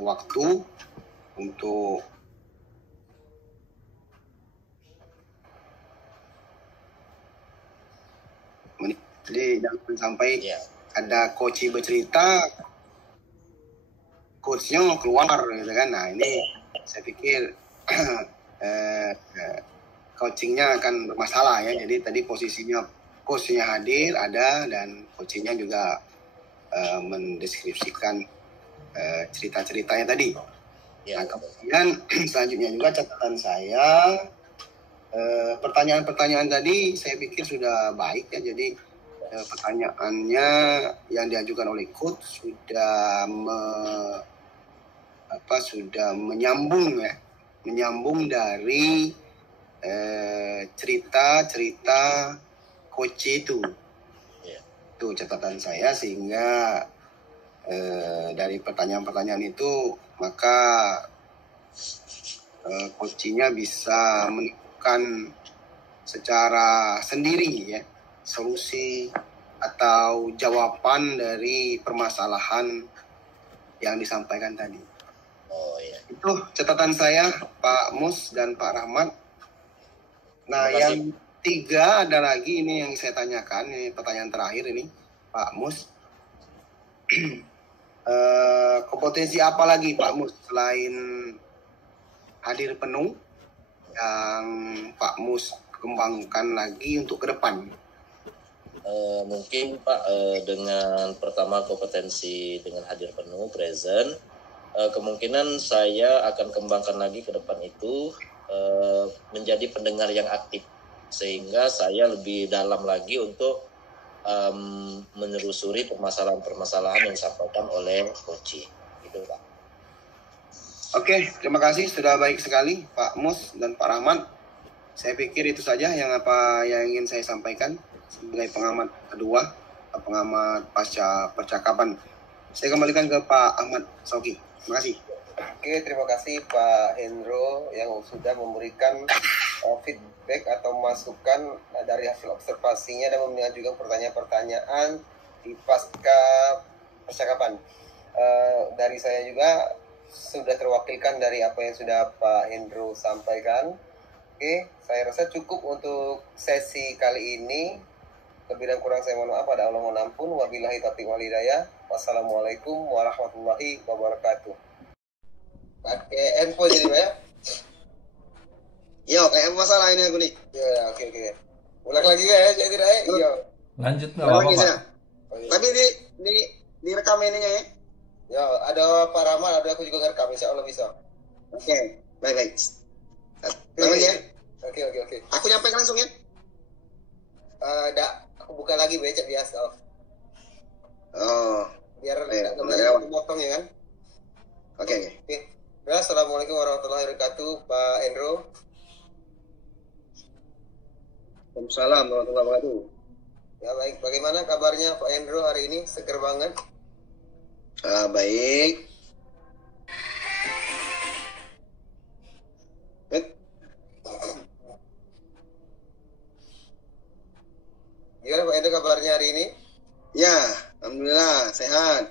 waktu untuk jadi jangan sampai ada coach bercerita coachnya keluar gitu kan. Nah ini saya pikir coachingnya akan bermasalah ya. Jadi tadi posisinya coachnya hadir ada dan coachingnya juga mendeskripsikan cerita-ceritanya tadi. Nah kemudian selanjutnya juga catatan saya, pertanyaan-pertanyaan tadi saya pikir sudah baik ya. Jadi pertanyaannya yang diajukan oleh coach sudah menyambung dari cerita-cerita coach itu. Itu catatan saya, sehingga Dari pertanyaan-pertanyaan itu maka coachingnya bisa menemukan secara sendiri ya solusi atau jawaban dari permasalahan yang disampaikan tadi. Oh iya. Itu catatan saya, Pak Mus dan Pak Rahmat. Nah, Terima kasih. yang tiga ada lagi ini yang saya tanyakan, ini pertanyaan terakhir ini, Pak Mus. Kompetensi apa lagi Pak Mus selain hadir penuh yang Pak Mus kembangkan lagi untuk ke depan? Mungkin Pak, dengan pertama kompetensi dengan hadir penuh, present, kemungkinan saya akan kembangkan lagi ke depan itu menjadi pendengar yang aktif, sehingga saya lebih dalam lagi untuk menelusuri permasalahan-permasalahan yang disampaikan oleh coach. Gitu Pak. Oke, terima kasih, sudah baik sekali Pak Mus dan Pak Rahmat. Saya pikir itu saja yang ingin saya sampaikan sebagai pengamat kedua, pengamat pasca percakapan. Saya kembalikan ke Pak Ahmad Sauki. Terima kasih. Oke, terima kasih Pak Hendro yang sudah memberikan feedback atau masukan dari hasil observasinya dan mengajukan pertanyaan-pertanyaan di pasca percakapan. Dari saya juga sudah terwakilkan dari apa yang sudah Pak Hendro sampaikan. Oke, saya rasa cukup untuk sesi kali ini. Lebih dan kurang saya mohon maaf, ada Allah mohon ampun. Wabillahi taufiq wal hidayah. Wassalamualaikum warahmatullahi wabarakatuh. Pakai handphone jadi Pak ya? Yo, kayak masalah ini aku nih. Ya, oke. Ulang lagi ya, jadi tidak ya? Iya. Lanjut nggak Ulang apa-apa lagi Pak. saya. Oh, iya. Tapi direkam ininya ya. Ya, ada Pak Rahmat, ada aku juga ngerekam, insya Allah bisa. Oke, baik. Ulang lagi ya. Oke. Aku nyampaikan langsung ya. Aku buka lagi becek biasa. Oh, Biar Iya, nggak iya. banyak potong ya kan? oke. Oke. Ya, Assalamualaikum warahmatullahi wabarakatuh, Pak Endro. Waalaikumsalam warahmatullahi wabarakatuh. Ya, baik. Bagaimana kabarnya Pak Endro hari ini? Seger banget. Baik. Gimana Pak Endro kabarnya hari ini? Ya, alhamdulillah sehat.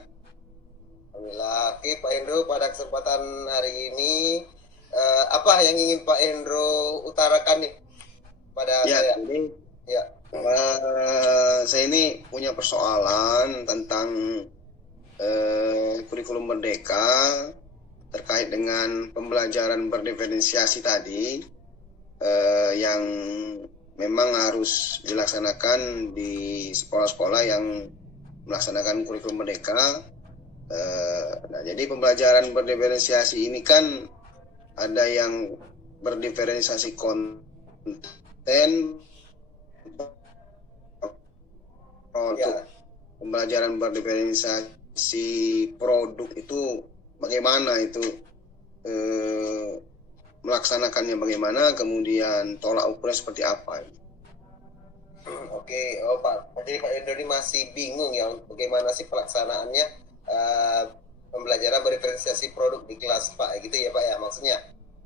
Alhamdulillah. Oke, Pak Endro, pada kesempatan hari ini apa yang ingin Pak Endro utarakan nih pada Ya, saya? jadi Ya. saya ini punya persoalan tentang kurikulum merdeka terkait dengan pembelajaran berdiferensiasi tadi yang memang harus dilaksanakan di sekolah-sekolah yang melaksanakan kurikulum merdeka. Nah, jadi pembelajaran berdiferensiasi ini kan ada yang berdiferensiasi konten, untuk pembelajaran berdiferensiasi produk itu bagaimana itu melaksanakannya bagaimana, kemudian tolak ukurnya seperti apa. Oke, Pak. Jadi Pak Endro ini masih bingung ya bagaimana sih pelaksanaannya pembelajaran berdiferensiasi produk di kelas Pak, gitu ya Pak ya maksudnya?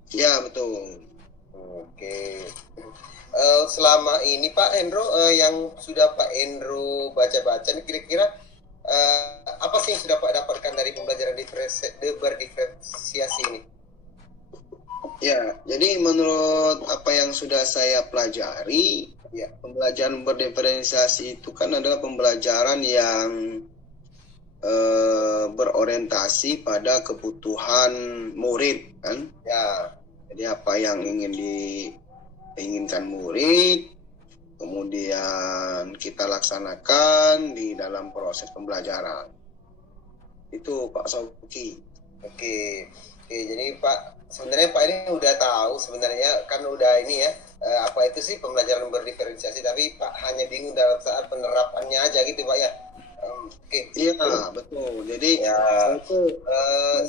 Ya, betul. Oke. Selama ini Pak Endro yang sudah Pak Endro baca-baca nih, kira-kira apa sih yang sudah Pak dapatkan dari pembelajaran berdiferensiasi ini? Ya, jadi menurut apa yang sudah saya pelajari, Ya. pembelajaran berdiferensiasi itu kan adalah pembelajaran yang berorientasi pada kebutuhan murid, kan? Ya. Jadi apa yang ingin diinginkan murid, kemudian kita laksanakan di dalam proses pembelajaran. Itu Pak Sauki. Oke, jadi Pak, sebenarnya Pak ini udah tahu sebenarnya kan udah ini ya apa itu sih pembelajaran berdiferensiasi, tapi Pak hanya bingung dalam saat penerapannya aja gitu Pak ya. Oke. Iya, betul. Jadi Ya. itu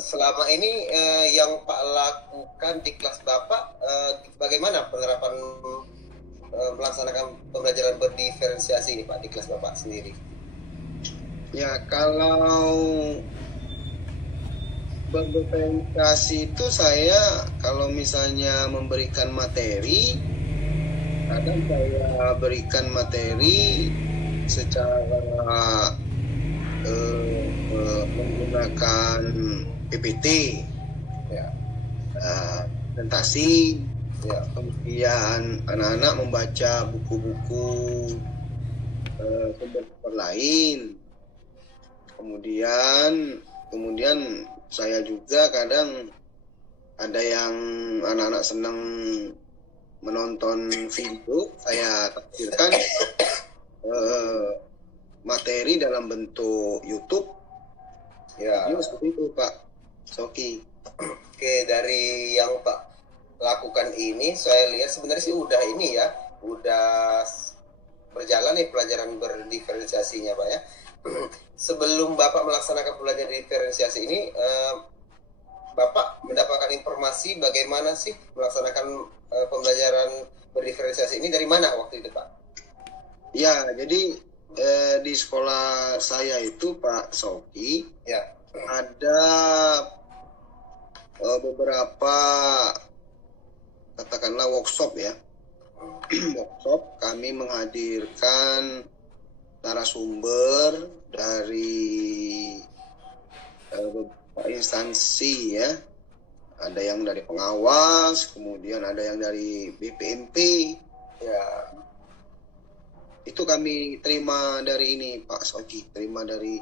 Selama ini yang Pak lakukan di kelas Bapak bagaimana penerapan melaksanakan pembelajaran berdiferensiasi ini Pak di kelas Bapak sendiri? ya kalau Berdiferensiasi itu saya kalau misalnya memberikan materi, kadang saya berikan materi secara menggunakan PPT, ya, presentasi, ya, kemudian anak-anak membaca buku-buku sumber lain, kemudian saya juga kadang ada yang anak-anak senang menonton video, saya tafsirkan materi dalam bentuk YouTube. Ya, seperti itu Pak Soki. Oke, dari yang Pak lakukan ini, saya lihat sebenarnya sih udah ini ya, udah berjalan nih pelajaran berdiferensiasinya Pak ya. Sebelum Bapak melaksanakan pelajaran diferensiasi ini, Bapak mendapatkan informasi bagaimana sih melaksanakan pembelajaran berdiferensiasi ini dari mana waktu itu Pak? Ya, jadi di sekolah saya itu Pak Soki, ya, ada beberapa katakanlah workshop ya. Workshop kami menghadirkan narasumber dari beberapa instansi ya, ada yang dari pengawas, kemudian ada yang dari BPMP ya. Itu kami terima dari ini Pak Soki, terima dari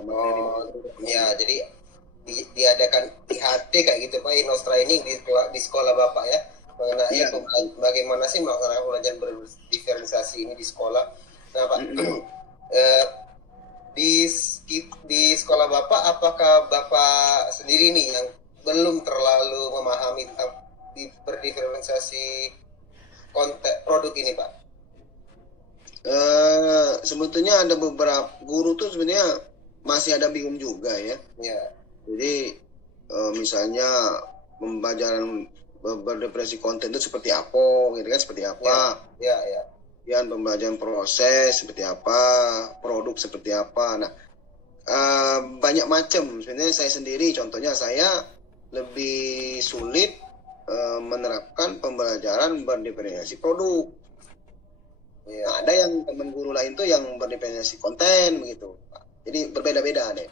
materi. Ya, jadi diadakan IHT kayak gitu Pak, Innos Training di sekolah Bapak ya, mengenai ya, bagaimana sih melaksanakan pelajaran berdiferensiasi ini di sekolah. Nah Pak, di sekolah Bapak, apakah Bapak sendiri nih yang belum terlalu memahami tentang berdiferensiasi konten produk ini Pak? Sebetulnya ada beberapa guru tuh sebenarnya masih ada bingung juga ya. Ya. Jadi misalnya pembelajaran berdiferensiasi konten itu seperti apa, gitu kan, seperti apa? Ya. Kemudian pembelajaran proses seperti apa, produk seperti apa. Nah, banyak macam. Sebenarnya saya sendiri, contohnya saya lebih sulit menerapkan pembelajaran berdiferensiasi produk. Ya. Nah, ada yang teman guru lain tuh yang berdiferensiasi konten begitu. Jadi berbeda-beda deh.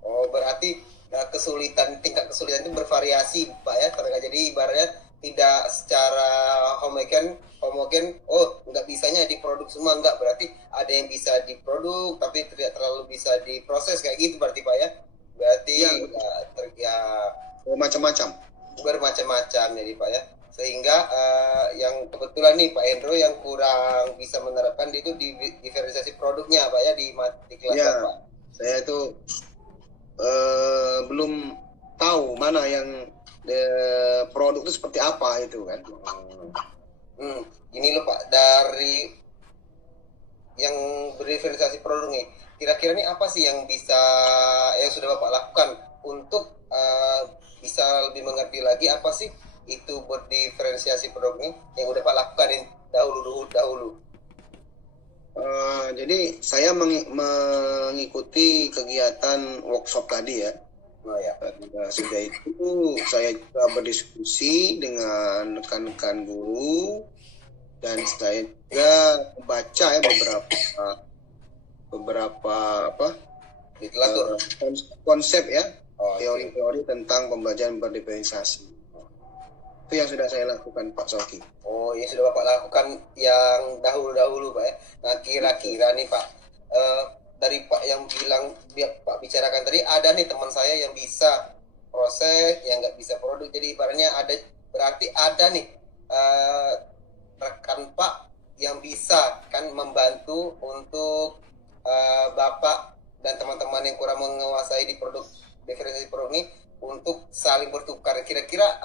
Oh, berarti tingkat kesulitan itu bervariasi Pak ya. Jadi ibaratnya tidak secara homogen, oh nggak bisanya di produk semua, enggak, berarti ada yang bisa diproduk tapi tidak terlalu bisa diproses kayak gitu berarti Pak ya. Berarti ya bermacam-macam jadi Pak ya, sehingga yang kebetulan nih Pak Hendro yang kurang bisa menerapkan itu di diferensiasi produknya Pak ya, di kelas ya, Pak. Saya itu belum tahu mana yang produk itu seperti apa itu kan. Ini loh Pak, dari yang berdiferensiasi produk nih, kira-kira nih apa sih yang sudah Bapak lakukan untuk bisa lebih mengerti lagi apa sih itu berdiferensiasi produk ini yang udah Pak lakukan dahulu? Jadi saya mengikuti kegiatan workshop tadi ya. Sudah itu saya juga berdiskusi dengan rekan-rekan guru dan saya juga membaca ya beberapa literatur, konsep ya, teori-teori tentang pembelajaran berdiferensiasi. Itu yang sudah saya lakukan Pak Soki. Oh, yang sudah Bapak lakukan yang dahulu Pak ya. Nah, kira-kira nih Pak, dari Pak yang Pak bicarakan tadi, ada nih teman saya yang bisa proses, yang nggak bisa produk. Jadi ibaratnya berarti ada nih rekan Pak yang bisa kan membantu untuk Bapak dan teman-teman yang kurang menguasai di produk diferensiasi produk ini untuk saling bertukar. Kira-kira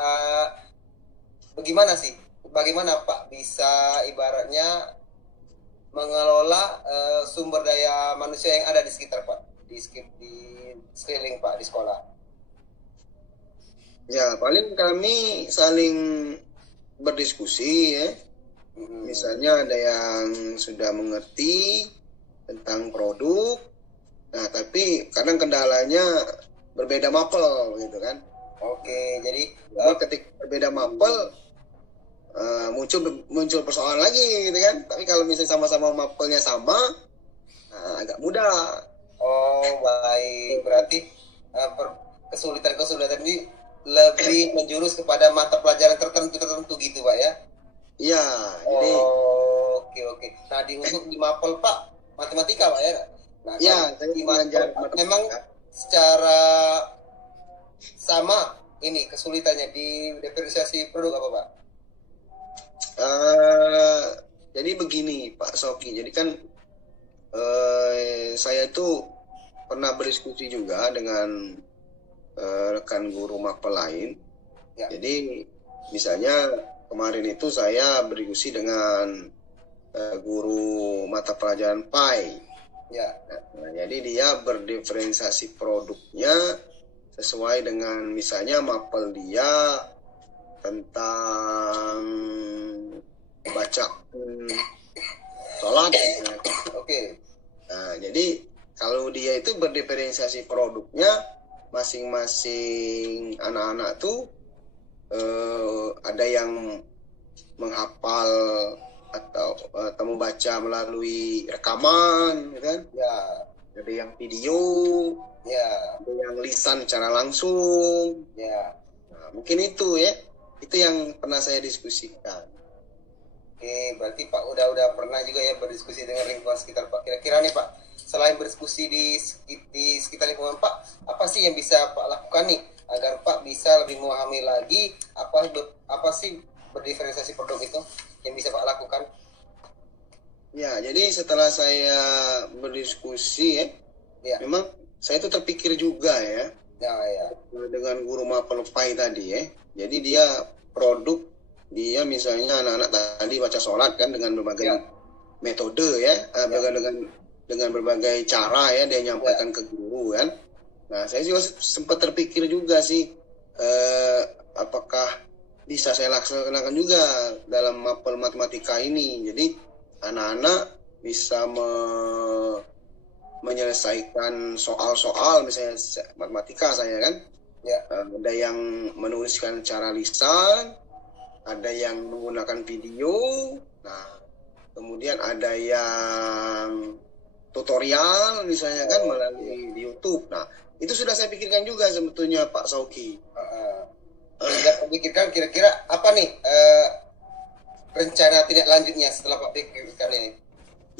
bagaimana Pak bisa ibaratnya mengelola sumber daya manusia yang ada di sekitar Pak, di sekeliling Pak di sekolah? Ya, paling kami saling berdiskusi ya. Misalnya ada yang sudah mengerti tentang produk, nah tapi kadang kendalanya berbeda mapel gitu kan. Oke, jadi Jadi ketika berbeda mapel muncul persoalan lagi gitu kan. Tapi kalau misalnya sama-sama mapelnya sama, agak mudah. oh baik, berarti kesulitan-kesulitan ini lebih menjurus kepada mata pelajaran tertentu gitu Pak ya? Iya, jadi Oh, oke. Nah, untuk di mapel Pak, matematika Pak ya? Nah, ya kalau saya di mapel belajar memang secara sama ini kesulitannya di diferensiasi produk apa Pak? Jadi begini Pak Soki, jadi kan saya itu pernah berdiskusi juga dengan rekan guru mapel lain. Ya. Jadi misalnya kemarin itu saya berdiskusi dengan guru mata pelajaran PAI. Ya. Nah, jadi dia berdiferensiasi produknya sesuai dengan misalnya mapel dia tentang baca sholat. Oke. Nah, jadi kalau dia itu berdiferensiasi produknya, masing-masing anak-anak tuh ada yang menghafal atau membaca melalui rekaman, kan? Ya. Ada yang video, Ya. ada yang lisan secara langsung. Ya. Nah, mungkin itu ya, itu yang pernah saya diskusikan. Oke, berarti Pak udah pernah juga ya berdiskusi dengan lingkungan sekitar Pak. Kira-kira nih Pak, selain berdiskusi di sekitar lingkungan Pak, apa sih yang bisa Pak lakukan nih agar Pak bisa lebih memahami lagi apa sih berdiferensiasi produk itu yang bisa Pak lakukan? Ya, jadi setelah saya berdiskusi Ya. memang saya itu terpikir juga ya Ya. dengan guru mapel PAI tadi ya. Jadi dia produk, dia misalnya anak-anak tadi baca sholat kan dengan berbagai metode ya, dengan berbagai cara ya dia nyampaikan ke guru kan. Nah, saya juga sempat terpikir juga sih apakah bisa saya laksanakan juga dalam mapel matematika ini. Jadi anak-anak bisa menyelesaikan soal-soal misalnya matematika saya kan. Ya. Ada yang menuliskan secara lisan, ada yang menggunakan video, nah kemudian ada yang tutorial misalnya kan melalui di YouTube. Nah itu sudah saya pikirkan juga sebetulnya Pak Sauki. Sudah pikirkan kira-kira apa nih rencana tindak lanjutnya setelah Pak pikirkan ini?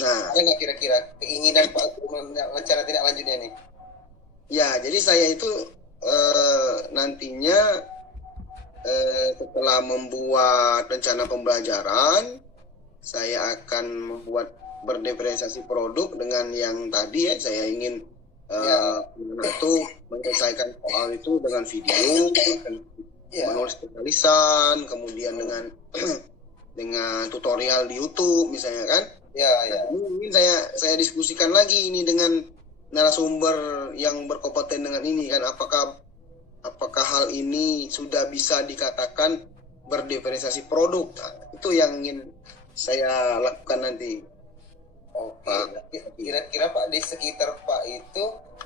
Nah ada nggak kira-kira keinginan Pak untuk rencana tindak lanjutnya nih? Ya jadi saya itu nantinya setelah membuat rencana pembelajaran, saya akan membuat berdiferensiasi produk dengan yang tadi ya, saya ingin itu menyelesaikan soal itu dengan video, menulis tulisan, kemudian dengan tutorial di YouTube misalnya kan. Nah, ini saya diskusikan lagi ini dengan narasumber yang berkompeten dengan ini kan, apakah hal ini sudah bisa dikatakan berdiferensiasi produk. Nah, itu yang ingin saya lakukan nanti. Oke, kira-kira Pak di sekitar Pak itu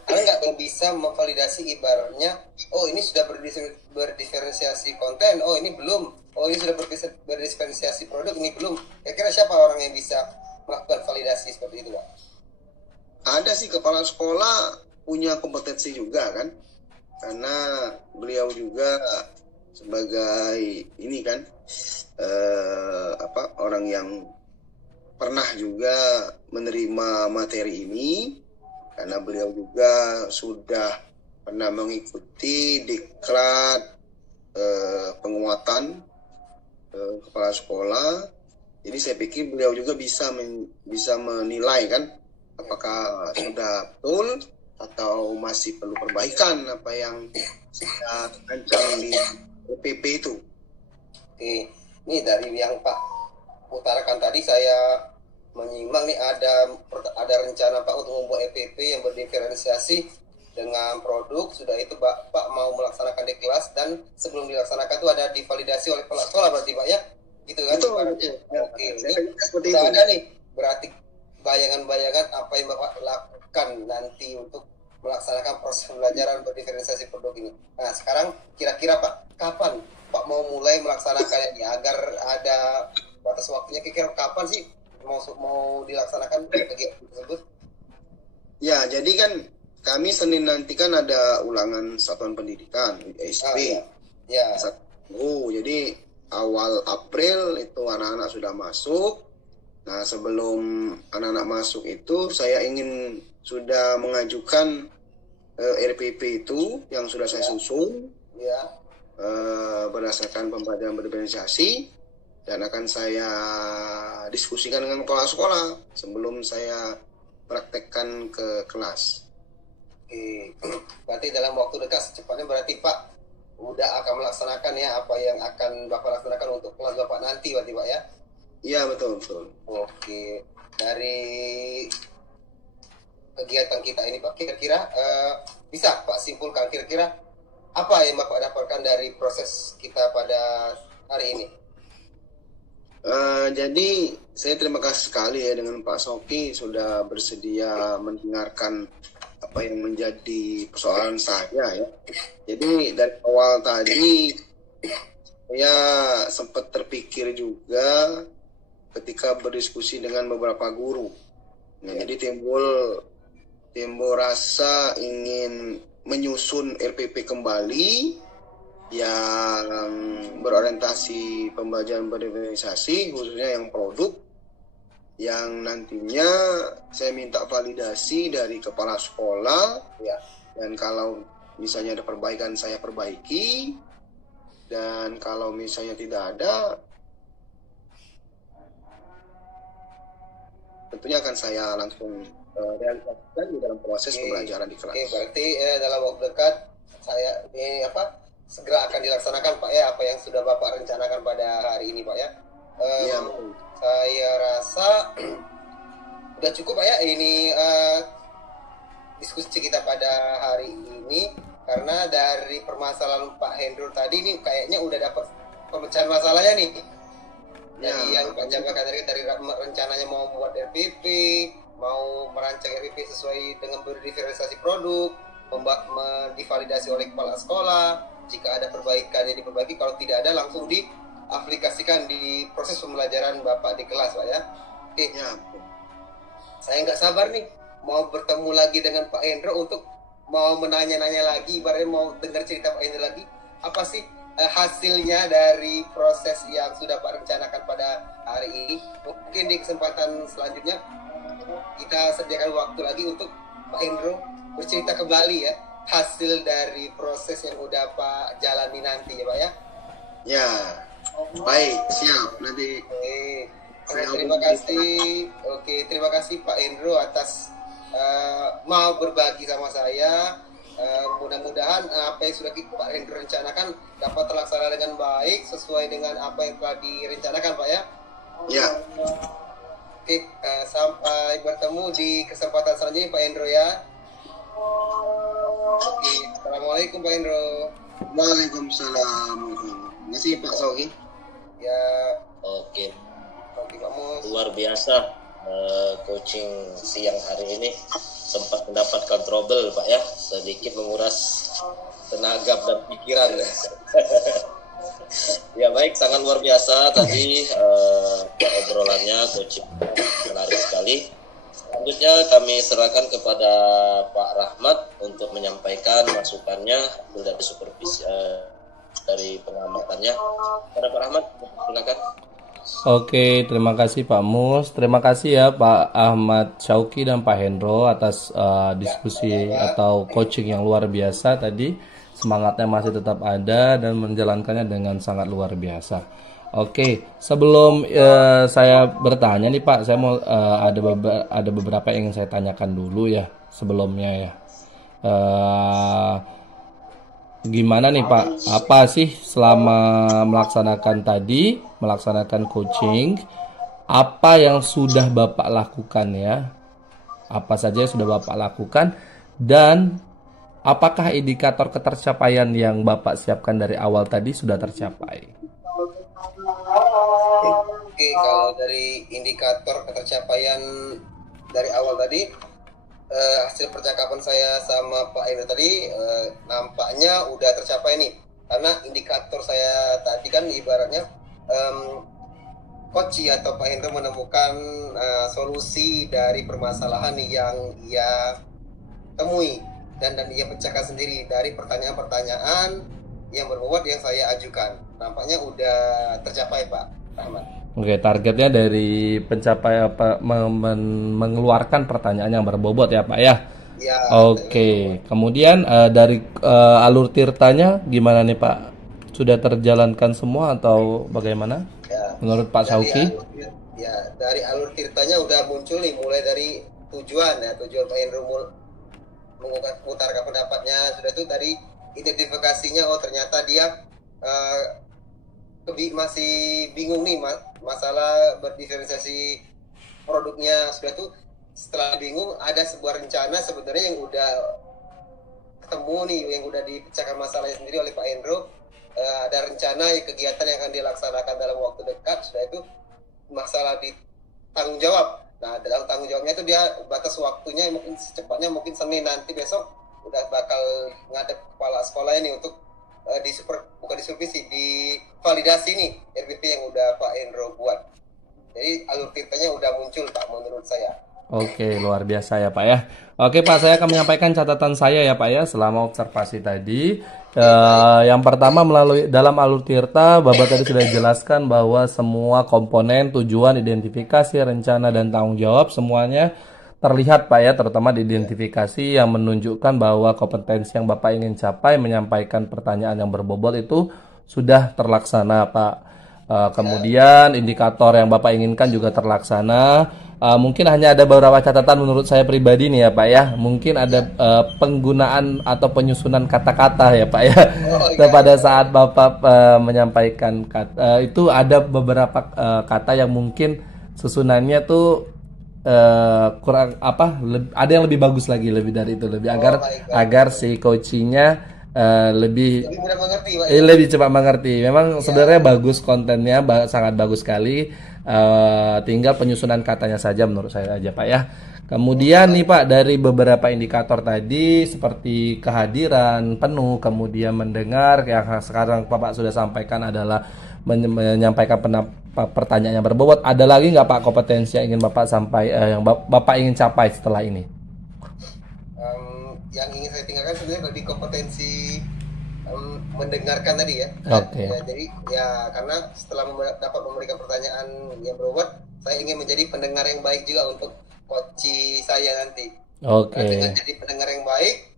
ada nggak yang bisa memvalidasi ibaratnya, oh ini sudah berdiferensiasi konten, oh ini belum, oh ini sudah berdiferensiasi produk, ini belum. Kira-kira siapa orang yang bisa melakukan validasi seperti itu Pak? Ada sih kepala sekolah punya kompetensi juga kan, karena beliau juga sebagai ini kan orang yang pernah juga menerima materi ini, karena beliau juga sudah pernah mengikuti diklat penguatan kepala sekolah. Jadi saya pikir beliau juga bisa menilai kan apakah sudah betul atau masih perlu perbaikan apa yang saya rancang di EPP itu. Oke, ini dari yang Pak utarakan tadi saya menyimak nih ada rencana Pak untuk membuat EPP yang berdiferensiasi dengan produk. Sudah itu Pak mau melaksanakan di kelas, dan sebelum dilaksanakan itu ada divalidasi oleh kepala sekolah berarti Pak ya? Gitu kan? Betul. Oke, Seperti sudah itu. ada nih berarti bayangan-bayangan apa yang Bapak lakukan nanti untuk melaksanakan proses pembelajaran berdiferensiasi produk ini. Nah, sekarang kira-kira Pak, kapan Pak mau mulai melaksanakan ini agar ada batas waktunya? Kira-kira kapan sih mau dilaksanakan kegiatan tersebut? Ya, jadi kan kami Senin nanti kan ada ulangan satuan pendidikan SP. Ya. Jadi awal April itu anak-anak sudah masuk. Nah, sebelum anak-anak masuk itu saya ingin sudah mengajukan RPP itu yang sudah saya susun. Ya. Berdasarkan pembelajaran berdiferensiasi, dan akan saya diskusikan dengan kepala sekolah sebelum saya praktekkan ke kelas. Oke, berarti dalam waktu dekat secepatnya berarti Pak udah akan melaksanakan ya apa yang akan Bapak laksanakan untuk kelas Bapak nanti berarti Pak ya? Iya, betul. Oke, dari kegiatan kita ini Pak, kira-kira bisa Pak simpulkan kira-kira apa yang Bapak dapatkan dari proses kita pada hari ini? Jadi saya terima kasih sekali ya dengan Pak Soki sudah bersedia mendengarkan apa yang menjadi persoalan saya ya. Jadi dari awal tadi saya sempat terpikir juga ketika berdiskusi dengan beberapa guru. Nah, jadi timbul rasa ingin menyusun RPP kembali yang berorientasi pembelajaran berdiferensiasi, khususnya yang produk, yang nantinya saya minta validasi dari kepala sekolah ya, dan kalau misalnya ada perbaikan saya perbaiki, dan kalau misalnya tidak ada tentunya akan saya langsung realisasikan di dalam proses pembelajaran di kelas. Oke, berarti dalam waktu dekat saya ini segera akan dilaksanakan Pak ya apa yang sudah Bapak rencanakan pada hari ini Pak ya. Iya, saya rasa udah cukup Pak ya ini diskusi kita pada hari ini, karena dari permasalahan Pak Hendro tadi ini kayaknya udah dapat pemecahan masalahnya nih. Dari yang Pak Jaka dari rencananya mau membuat RPP, mau merancang RPP sesuai dengan berdiferensiasi produk, divalidasi oleh kepala sekolah. Jika ada perbaikan yang diperbaiki, kalau tidak ada langsung diaplikasikan di proses pembelajaran Bapak di kelas Pak ya. Oke. Ya. Saya nggak sabar nih mau bertemu lagi dengan Pak Hendro untuk mau menanya-nanya lagi, ibaratnya mau dengar cerita Pak Hendro lagi. Apa sih hasilnya dari proses yang sudah Pak rencanakan pada hari ini? Mungkin di kesempatan selanjutnya kita sediakan waktu lagi untuk Pak Hendro bercerita kembali ya hasil dari proses yang udah Pak jalani nanti ya Pak ya. Ya, baik, siap. Nanti terima kasih. Oke, terima kasih Pak Hendro atas mau berbagi sama saya. Mudah-mudahan apa yang sudah Pak Hendro rencanakan dapat terlaksana dengan baik sesuai dengan apa yang telah direncanakan Pak ya. Ya. Oke, sampai bertemu di kesempatan selanjutnya Pak Hendro ya. Oke, assalamualaikum Pak Hendro. Waalaikumsalam. Terima kasih Pak Sogi. Ya. Oke. Pak Mus. Luar biasa coaching siang hari ini, sempat mendapatkan trouble Pak ya, sedikit menguras tenaga dan pikiran. Ya baik, sangat luar biasa tadi obrolannya, coaching menarik sekali. Selanjutnya kami serahkan kepada Pak Rahmat untuk menyampaikan masukannya dari supervisi dari pengamatannya. Pada Pak Rahmat, silakan. Oke, terima kasih Pak Mus. Terima kasih ya Pak Ahmad Syauki dan Pak Hendro atas diskusi atau coaching yang luar biasa tadi. Semangatnya masih tetap ada dan menjalankannya dengan sangat luar biasa. Oke, sebelum saya bertanya nih Pak, saya mau ada beberapa yang ingin saya tanyakan dulu ya sebelumnya ya. Gimana nih Pak? Apa sih selama melaksanakan coaching, apa yang sudah Bapak lakukan ya? Apa saja yang sudah Bapak lakukan, dan apakah indikator ketercapaian yang Bapak siapkan dari awal tadi sudah tercapai? Oke, kalau dari indikator ketercapaian dari awal tadi, hasil percakapan saya sama Pak Hendro tadi nampaknya udah tercapai nih, karena indikator saya tadi kan ibaratnya Koci atau Pak Hendro menemukan solusi dari permasalahan yang ia temui dan ia pecahkan sendiri dari pertanyaan-pertanyaan yang berbobot yang saya ajukan. Nampaknya udah tercapai, Pak Rahmat. Oke, targetnya dari mengeluarkan pertanyaan yang berbobot ya Pak ya. Ya. Oke, kemudian dari alur tirtanya gimana nih Pak? Sudah terjalankan semua atau bagaimana? Ya. Menurut Pak Syauqi? Dari alur tirtanya udah muncul nih, mulai dari tujuan Pak Hendro mengutarakan pendapatnya sudah tuh, dari identifikasinya, oh ternyata dia masih bingung nih masalah berdiferensiasi produknya. Sudah tuh setelah bingung ada sebuah rencana sebenarnya yang udah ketemu nih, yang udah dipecahkan masalahnya sendiri oleh Pak Hendro. Ada rencana kegiatan yang akan dilaksanakan dalam waktu dekat. Sudah itu masalah di tanggung jawab. Nah, dalam tanggung jawabnya itu dia batas waktunya mungkin secepatnya mungkin Senin nanti besok udah bakal ngadep kepala sekolah ini untuk divalidasi nih RPP yang udah Pak Hendro buat. Jadi alur tirtanya udah muncul Pak menurut saya. Oke, luar biasa ya Pak ya. Oke Pak, saya akan menyampaikan catatan saya ya Pak ya selama observasi tadi. Yang pertama, melalui dalam alur tirta, Bapak tadi sudah jelaskan bahwa semua komponen, tujuan, identifikasi, rencana, dan tanggung jawab semuanya terlihat Pak ya, terutama di identifikasi yang menunjukkan bahwa kompetensi yang Bapak ingin capai menyampaikan pertanyaan yang berbobot itu sudah terlaksana Pak. Kemudian indikator yang Bapak inginkan juga terlaksana. Mungkin hanya ada beberapa catatan menurut saya pribadi nih ya Pak ya. Mungkin ada penggunaan atau penyusunan kata-kata ya Pak ya. Pada saat Bapak menyampaikan kata, itu ada beberapa kata yang mungkin susunannya tuh kurang ada yang lebih bagus lagi, lebih dari itu, lebih agar si coachingnya lebih mudah mengerti, Pak. Lebih cepat mengerti. Memang sebenarnya bagus kontennya, sangat bagus sekali. Tinggal penyusunan katanya saja menurut saya aja Pak ya. Kemudian nih Pak, dari beberapa indikator tadi seperti kehadiran penuh, kemudian mendengar, yang sekarang Bapak sudah sampaikan adalah menyampaikan pertanyaan yang berbobot. Ada lagi nggak Pak kompetensi yang ingin Bapak yang Bapak ingin capai setelah ini? Yang ingin saya tinggalkan sebenarnya lebih kompetensi mendengarkan tadi ya. Oke. Jadi ya, karena setelah dapat memberikan pertanyaan yang berbobot, saya ingin menjadi pendengar yang baik juga untuk coach saya nanti. Oke. Dengan jadi pendengar yang baik,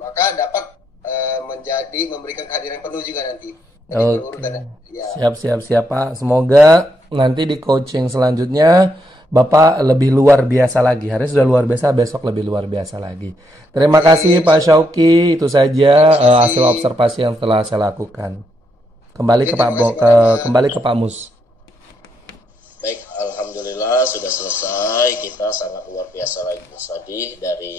maka dapat memberikan kehadiran penuh juga nanti. Oke. Ya. Siap Pak. Semoga nanti di coaching selanjutnya Bapak lebih luar biasa lagi. Hari ini sudah luar biasa, besok lebih luar biasa lagi. Terima kasih Pak Syauqi. Itu saja hasil observasi yang telah saya lakukan. Kembali ke Pak Mus. Baik, alhamdulillah sudah selesai. Kita sangat luar biasa lagi tadi, dari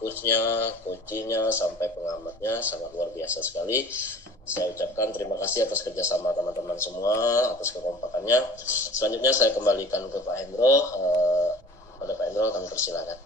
coachnya, coachingnya sampai pengamatnya, sangat luar biasa sekali. Saya ucapkan terima kasih atas kerjasama teman-teman semua, atas kekompakannya. Selanjutnya saya kembalikan ke Pak Hendro. Pada Pak Hendro kami persilakan.